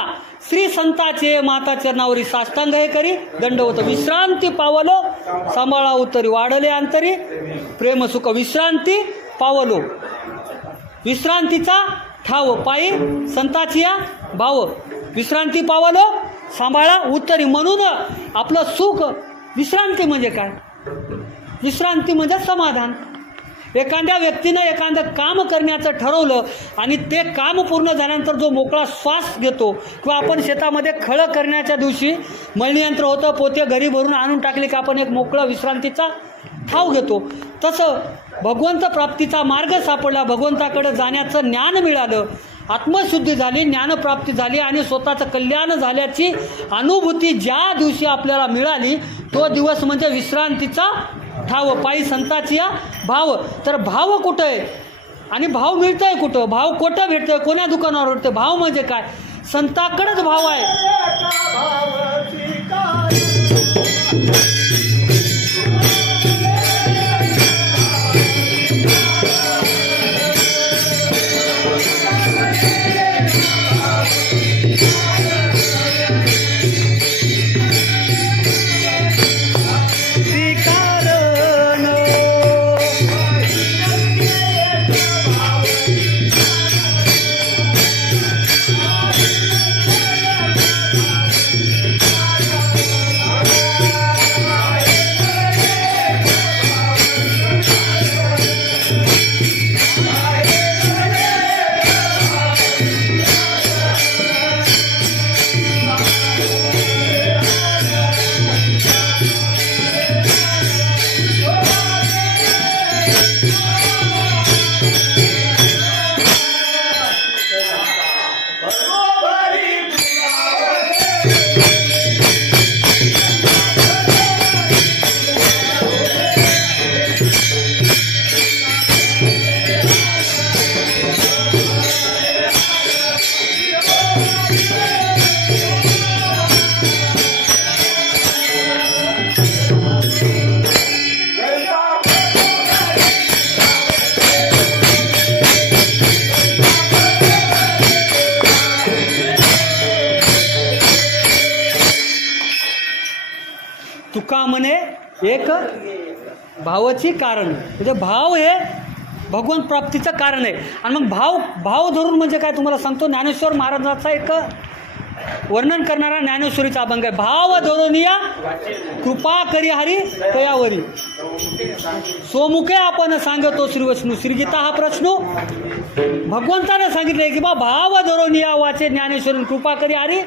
श्री संताचे माता चरणावरी साष्टांग हे करी दंडवत. विश्रांती पावलो सांभाळा उतरी वाढले अंतरी प्रेम सुख. विश्रांती पावलो, विश्रांतीचा ठाव पायी संताची या भाव. विश्रांती पावलो सांभाळा उत्तरी. म्हणून आपलं सुख विश्रांती म्हणजे काय? विश्रांती म्हणजे समाधान. एखाद्या व्यक्तीनं एखादं काम करण्याचं ठरवलं आणि ते काम पूर्ण झाल्यानंतर जो मोकळा श्वास घेतो, किंवा आपण शेतामध्ये खळं करण्याच्या दिवशी मळणी यंत्र होतं, पोते घरी भरून आणून टाकले की आपण एक मोकळा विश्रांतीचा ठाव घेतो, तसं भगवंत प्राप्तीचा मार्ग सापडला, भगवंताकडे जाण्याचं ज्ञान मिळालं आत्मशुद्धी झाली, ज्ञानप्राप्ती झाली आणि स्वतःचं कल्याण झाल्याची अनुभूती ज्या दिवशी आपल्याला मिळाली तो दिवस म्हणजे विश्रांतीचा ठाव, पायी संताची या भाव. तर भाव कुठं आहे आणि भाव मिळतंय कुठं, भाव कुठं भेटतंय, कोण्या दुकानावर भेटतंय? भाव म्हणजे काय? संताकडेच भाव आहे. तुका म्हणे एक भावाची कारण, म्हणजे भाव हे भगवंत प्राप्तीचं कारण आहे. आणि मग भाव धरून म्हणजे काय तुम्हाला सांगतो. ज्ञानेश्वर महाराजांचा एक वर्णन करणारा ज्ञानेश्वरीचा अभंग आहे. भाव धरून या कृपा करी हरी तयावरी सोमुखे आपण सांगतो श्री विष्णू. श्रीगीता हा प्रश्न भगवंताने सांगितले की बा भाव धरून या वाचे ज्ञानेश्वरी कृपा करी हरी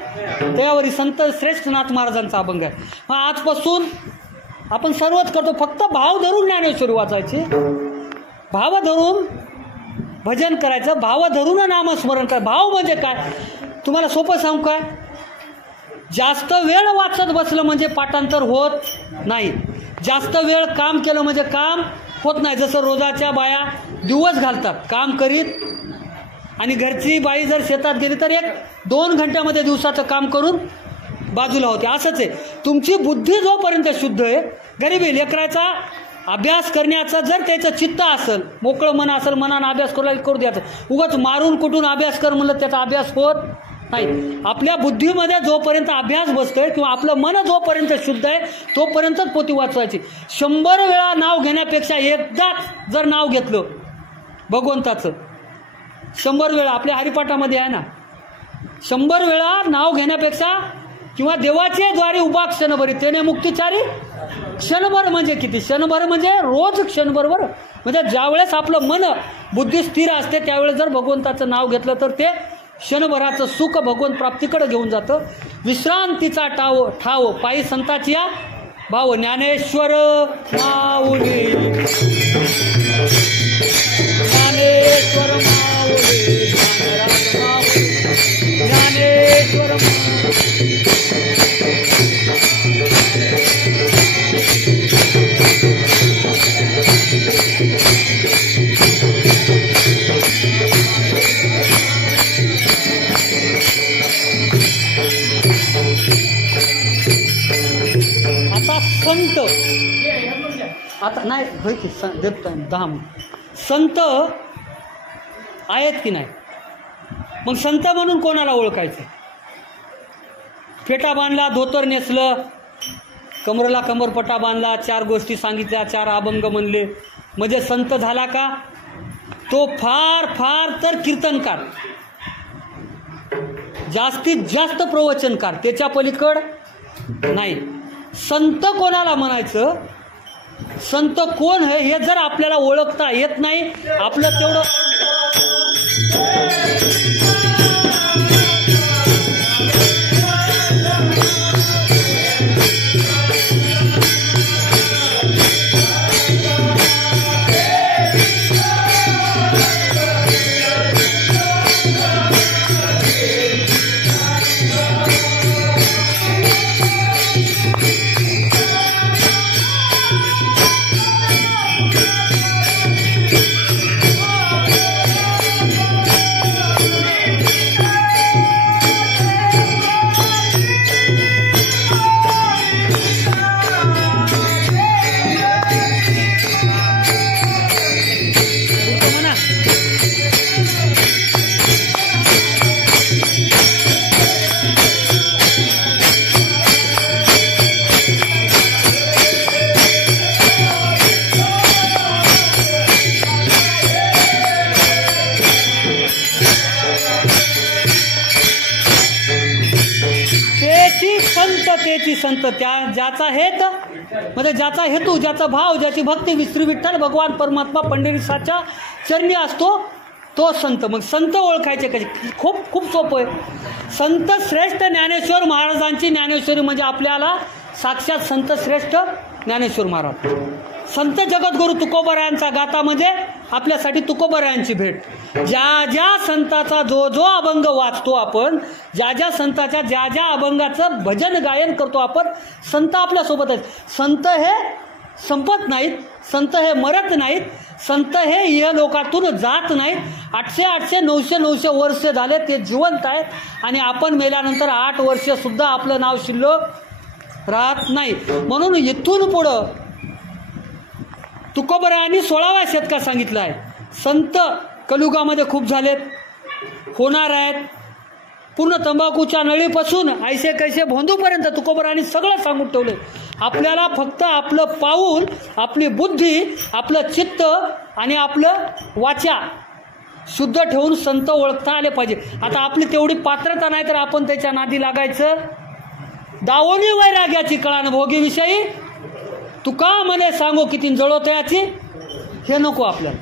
तयावरी. संत श्रेष्ठनाथ महाराजांचा अभंग आहे. मग आजपासून आपण सर्वच करतो, फक्त भाव धरून ज्ञानेश्वरी वाचायची, भाव धरून भजन करायचं, भाव धरून नामस्मरण करायचं. भाव म्हणजे काय तुम्हाला सोपं सांगू काय? जास्त वेळ वाचत बसलं म्हणजे पाठांतर होत नाही, जास्त वेळ काम केलं म्हणजे काम होत नाही. जसं रोजाच्या बाया दिवस घालतात काम करीत, आणि घरची बाई जर शेतात गेली तर 1-2 घंट्यामध्ये दिवसाचं काम करून बाजूला होते. असंच आहे तुमची बुद्धी जोपर्यंत शुद्ध आहे, गरीबी लेकराचा अभ्यास करण्याचा जर त्याचं चित्त असेल, मोकळं मन असेल, मनानं अभ्यास करू द्यायचं. उगाच मारून कुठून अभ्यास कर म्हणलं त्याचा अभ्यास होत नाही. आपल्या बुद्धीमध्ये जोपर्यंत अभ्यास बसतोय किंवा आपलं मन जोपर्यंत शुद्ध आहे तोपर्यंतच पोथी वाचवायची. 100 वेळा नाव घेण्यापेक्षा एकदाच जर नाव घेतलं भगवंताचं, 100 वेळा आपल्या हरिपाठामध्ये आहे ना, 100 वेळा नाव घेण्यापेक्षा, किंवा देवाचे द्वारे उभा क्षणभरी त्याने मुक्तिचारी. क्षणभर म्हणजे किती? क्षणभर म्हणजे रोज क्षणभर. बरं, म्हणजे ज्यावेळेस आपलं मन बुद्धी स्थिर असते त्यावेळेस जर भगवंताचं नाव घेतलं तर ते क्षणभराचं सुख भगवंत प्राप्तीकडे घेऊन जातं. विश्रांतीचा ठाव पायी संताची या भाव. ज्ञानेश्वर माऊली, ज्ञानेश्वर माऊली, ज्ञानेश्वर माऊली. संत आता नाही होय की देत 10 संत आहेत की नाही? मग संत म्हणून कोणाला ओळखायचं? फेटा बांधला, धोतर नेसलं, कमरेला कमरपट्टा बांधला, 4 गोष्टी सांगितल्या, 4 अभंग म्हणले म्हणजे संत झाला का? तो फार फार तर कीर्तनकार, जास्तीत जास्त प्रवचनकार, त्याच्या पलीकड नाही. संत कोणाला म्हणायचं? संत कोण आहे हे जर आपल्याला ओळखता येत नाही, आपलं तेवढं ज्ञानी संत ज्याचा हेत म्हणजे ज्याचा हेतू, ज्याचा भाव, ज्याची भक्ती श्री विठ्ठल भगवान परमात्मा पंढरीसाच्या चरणी असतो तो संत. मग संत ओळखायचे कसे? खूप सोपं आहे. संत श्रेष्ठ ज्ञानेश्वर महाराजांची ज्ञानेश्वरी म्हणजे आपल्याला साक्षात संत श्रेष्ठ ज्ञानेश्वर महाराज. संत जगद्गुरु तुकोबरायांचा गाथा म्हणजे आपल्यासाठी तुकोबरायांची भेट. ज्या संताचा जो अभंग वाचतो आपण, ज्या संताच्या ज्या अभंगाचं भजन गायन करतो आपण, संत आपल्यासोबत आहेत. संत हे संपत नाहीत, संत हे मरत नाहीत, संत हे या लोकातून जात नाहीत. 800 900 वर्ष झाले ते जिवंत आहेत आणि आपण मेल्यानंतर 8 वर्ष सुद्धा आपलं नाव शिल्लक राहत नाही. म्हणून इथून पुढं तुकोबरायांनी 16व्या शतकात सांगितलं आहे, संत कलियुगामध्ये खूप झालेत, होणार आहेत. पूर्ण तंबाखूच्या नळीपासून ऐसे कैसे भोंदूपर्यंत तुकोबरायांनी सगळं सांगून ठेवले. आपल्याला फक्त आपलं पाऊल, आपली बुद्धी, आपलं चित्त आणि आपलं वाचा शुद्ध ठेवून संत ओळखता आले पाहिजे. आता आपली तेवढी पात्रता नाही तर आपण त्याच्या नादी लागायचं. दावोनी वैराग्याची कळान भोगीविषयी तुका म्हणे सांगो किती जळोतयाची, हे नको आपल्याला.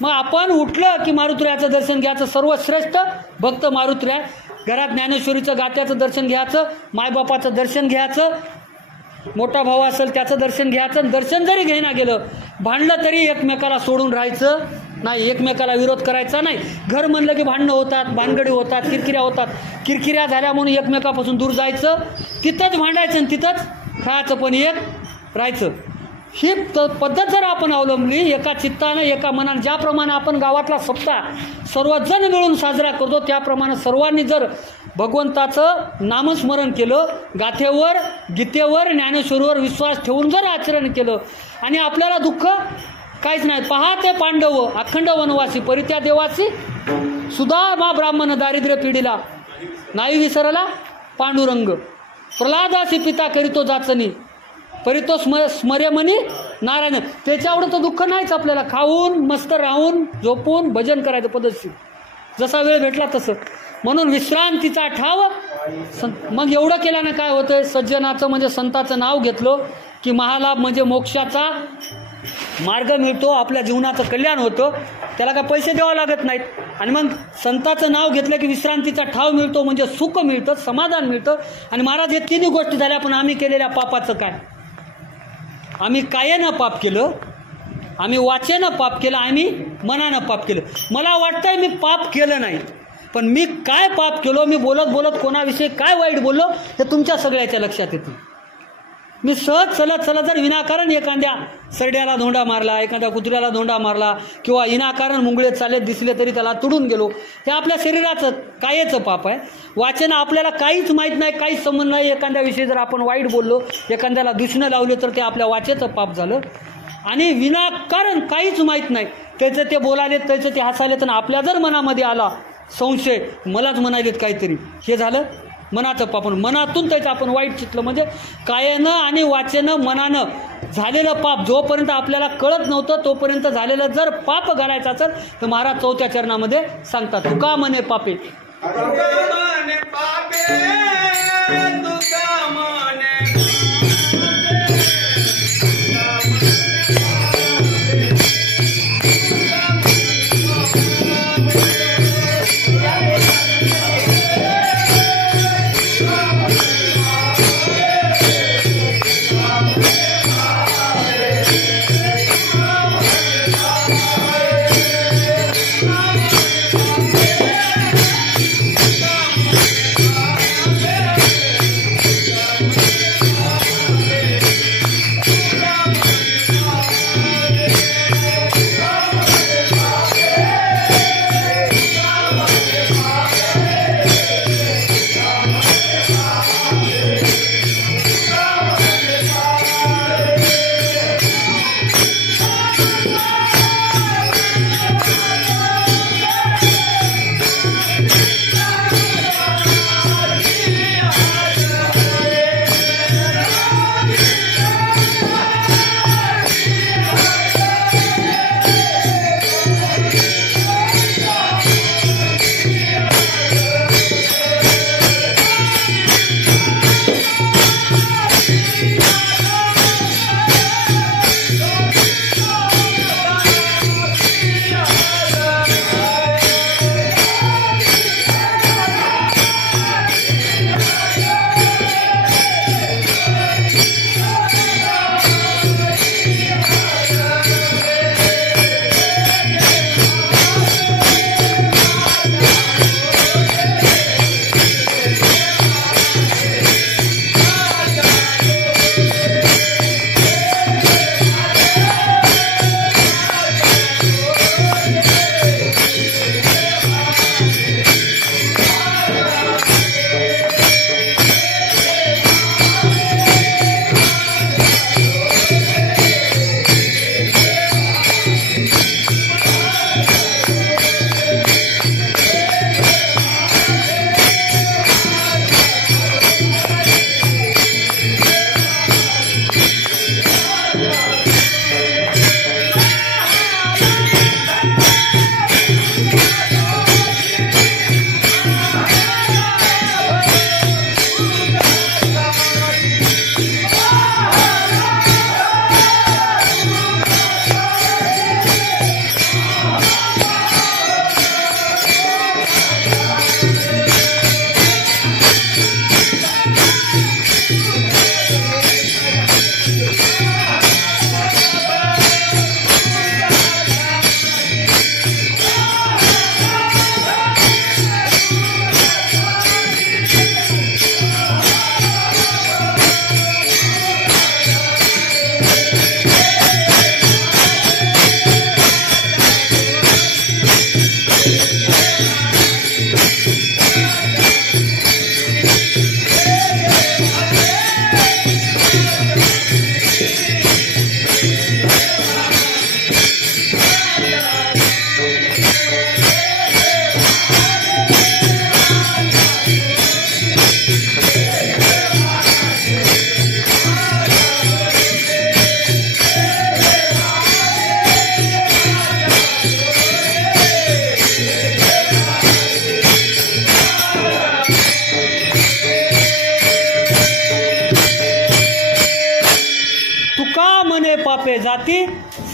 मग आपण उठलं की मारुतीरायाचं दर्शन घ्यायचं. सर्वश्रेष्ठ भक्त मारुतीराय. घरात ज्ञानेश्वरीचं गात्याचं दर्शन घ्यायचं, मायबापाचं दर्शन घ्यायचं, मोठा भाऊ असेल त्याचं दर्शन घ्यायचं. दर्शन जरी घेणं गेलं, भांडलं तरी एकमेकाला सोडून राहायचं नाही, एकमेकाला विरोध करायचा नाही. घर म्हणलं की भांडणं होतात, भानगडी होतात, किरकिऱ्या होतात. किरकिऱ्या झाल्या म्हणून एकमेकापासून दूर जायचं, तिथंच भांडायचं आणि तिथंच खायचं, पण एक राहायचं. ही पद्धत जर आपण अवलंबली, एका चित्तानं एका मनानं, ज्याप्रमाणे आपण गावातला सप्ताह सर्वजण मिळून साजरा करतो त्याप्रमाणे सर्वांनी जर भगवंताचं नामस्मरण केलं, गाथेवर, गीतेवर, ज्ञानेश्वरीवर विश्वास ठेवून जर आचरण केलं आणि आपल्याला दुःख काहीच नाही. पहा ते पांडव अखंड वनवासी, परित्या देवासी सुधा मा ब्राह्मण दारिद्र्य पिढीला नाही विसरला पांडुरंग. प्रल्हादासी पिता करीतो जाचणी, परितो स्मर्यमनी नारायण. त्याच्यावर तर दुःख नाहीच आपल्याला. खाऊन मस्त राहून झोपून भजन करायचं पद्धतशीर, जसा वेळ भेटला तसं. म्हणून विश्रांतीचा ठाव. मग एवढं केल्यानं काय होतंय? सज्जनाचं म्हणजे संताचं नाव घेतलं की महालाभ म्हणजे मोक्षाचा मार्ग मिळतो, आपल्या जीवनाचं कल्याण होतं, त्याला काय पैसे द्यावं लागत नाहीत. आणि मग संताचं नाव घेतलं की विश्रांतीचा ठाव मिळतो, म्हणजे सुख मिळतं, समाधान मिळतं. आणि महाराज हे तिन्ही गोष्टी झाल्या. पण आम्ही केलेल्या पापाचं काय? आम्ही कायेनं पाप केलं, आम्ही वाचेनं पाप केलं, आम्ही मनानं पाप केलं. मला वाटतंय मी पाप केलं नाही, पण मी काय पाप केलो, मी बोलत कोणाविषयी काय वाईट बोललो हे तुमच्या सगळ्याच्या लक्षात येतं. मी सहज चलत जर विनाकारण एखाद्या सरड्याला धोंडा मारला, एखाद्या कुत्र्याला धोंडा मारला किंवा विनाकारण मुंगळे चालत दिसले तरी त्याला तुडून गेलो, हे आपल्या शरीराचं कायेचं पाप आहे. वाचन आपल्याला काहीच माहीत नाही, काहीच संबंध नाही. एखाद्याविषयी जर आपण वाईट बोललो, एखाद्याला दूषणं लावले तर ते आपल्या वाचेचं पाप झालं. आणि विनाकारण काहीच माहीत नाही त्याचं ते बोलाले, त्याचं ते हसाले, तर आपल्या जर मनामध्ये आला संशय, मलाच म्हणालेत काहीतरी, हे झालं मनाचं पाप. मनातून त्याचं आपण वाईट चितलं म्हणजे कायेनं आणि वाचेनं मनानं झालेलं पाप जोपर्यंत आपल्याला कळत नव्हतं तोपर्यंत झालेलं जर पाप घालायचं असेल तर महाराज 4थ्या चरणामध्ये सांगतात, तुका म्हणे पापे, तुका म्हणे पापे, तुका म्हणे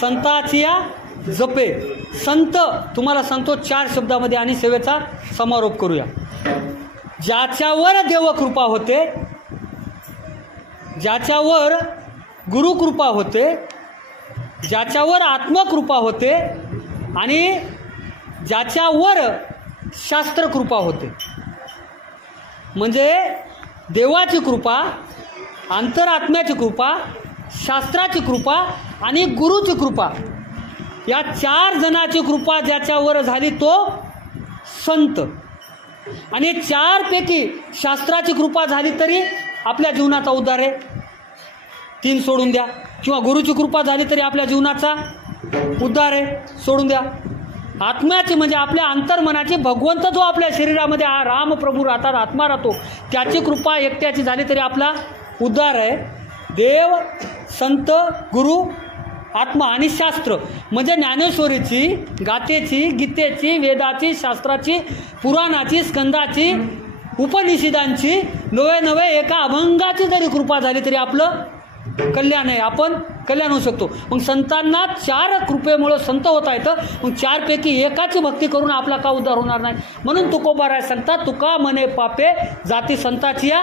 संताची या जपे. संत तुम्हाला सांगतो 4 शब्दामध्ये आणि सेवेचा समारोप करूया. ज्याच्यावर देवकृपा होते, ज्याच्यावर गुरुकृपा होते, ज्याच्यावर आत्मकृपा होते आणि ज्याच्यावर शास्त्रकृपा होते. म्हणजे देवाची कृपा, अंतरात्म्याची कृपा, शास्त्राची कृपा आणि गुरुची कृपा, या 4 जणांची कृपा ज्याच्यावर झाली तो संत. आणि 4 पैकी शास्त्राची कृपा झाली तरी आपल्या जीवनाचा उद्धार आहे, 3 सोडून द्या. किंवा गुरुची कृपा झाली तरी आपल्या जीवनाचा उद्धार आहे, सोडून द्या. आत्म्याची म्हणजे आपल्या अंतर्मनाची, भगवंत जो आपल्या शरीरामध्ये राम प्रभू राहतात, आत्मा राहतो, त्याची कृपा एकट्याची झाली तरी आपला उद्धार आहे. देव, संत, गुरु, आत्मा आणि शास्त्र म्हणजे ज्ञानेश्वरीची, गातेची, गीतेची, वेदाची, शास्त्राची, पुराणाची, स्कंदाची, उपनिषदांची, नवे एका अभंगाची जरी कृपा झाली तरी आपलं कल्याण आहे, आपण कल्याण होऊ शकतो. मग संतांना 4 कृपेमुळं संत होता येतं. मग 4 पैकी एकाची भक्ती करून आपला का उद्धार होणार नाही? म्हणून तुकोबाराय सांगतात, तुका मने पापे जाती संताची या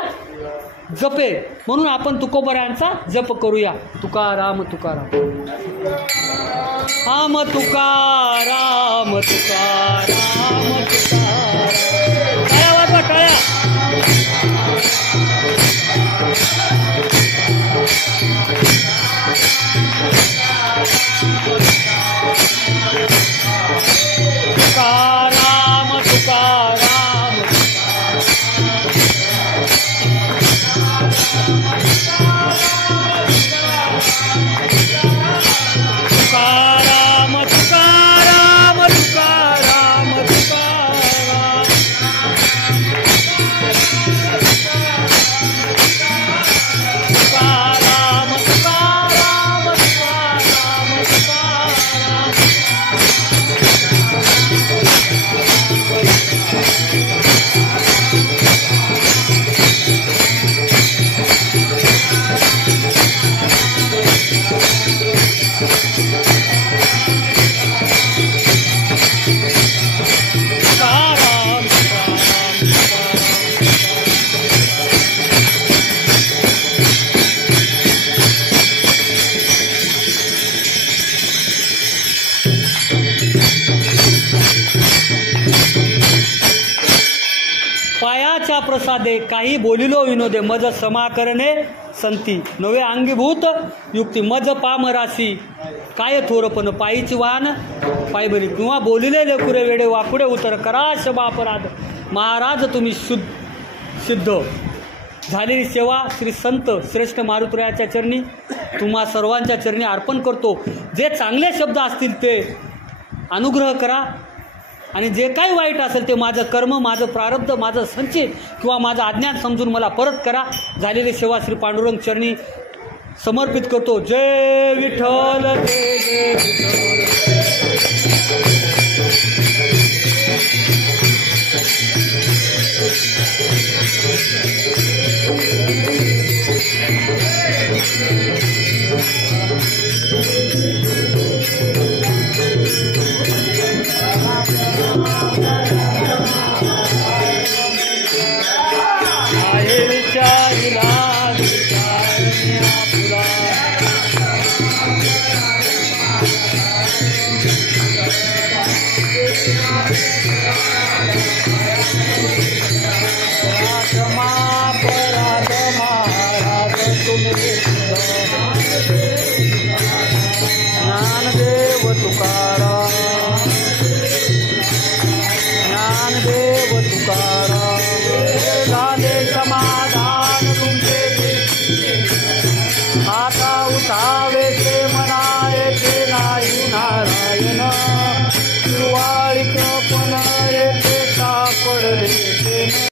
जपे. म्हणून आपण तुकोबारायांचा जप करूया. तुकाराम तुकाराम, राम तुकाराम तुकाराम तुकाराम. टाळ्या वाजवा, टाळ्या. तुकाराम तुकाराम तुकाराम तुकाराम तुकाराम पायाच्या प्रसादे काही बोलिलो विनोदे, मज समा करणे संती, नवे अंगीभूत युक्ती, मज पामराशी काय थोरपण, पायीची वाहन पायबरी, किंवा बोलिले लेकुरे वेडे वाकुडे उतर, करा शबा अपराध, महाराज तुम्ही सिद्ध. झालेली सेवा श्री संत श्रेष्ठ मारुतरायाच्या चरणी, तुम्हा सर्वांच्या चरणी अर्पण करतो. जे चांगले शब्द असतील ते अनुग्रह करा आणि जे काही वाईट असेल ते माझं कर्म, माझं प्रारब्ध, माझं संचित किंवा माझं अज्ञान समजून मला परत करा. झालेली सेवा श्री पांडुरंग चरणी समर्पित करतो. जय विठ्ठल, जय जय ज्ञानदेव तुकाराम, ज्ञानदेव तुकाराम, झाले समाधान तुमचे, आता उठावे ते म्हणायचे नाही नारायण, सुवाळीत पण येते सापडले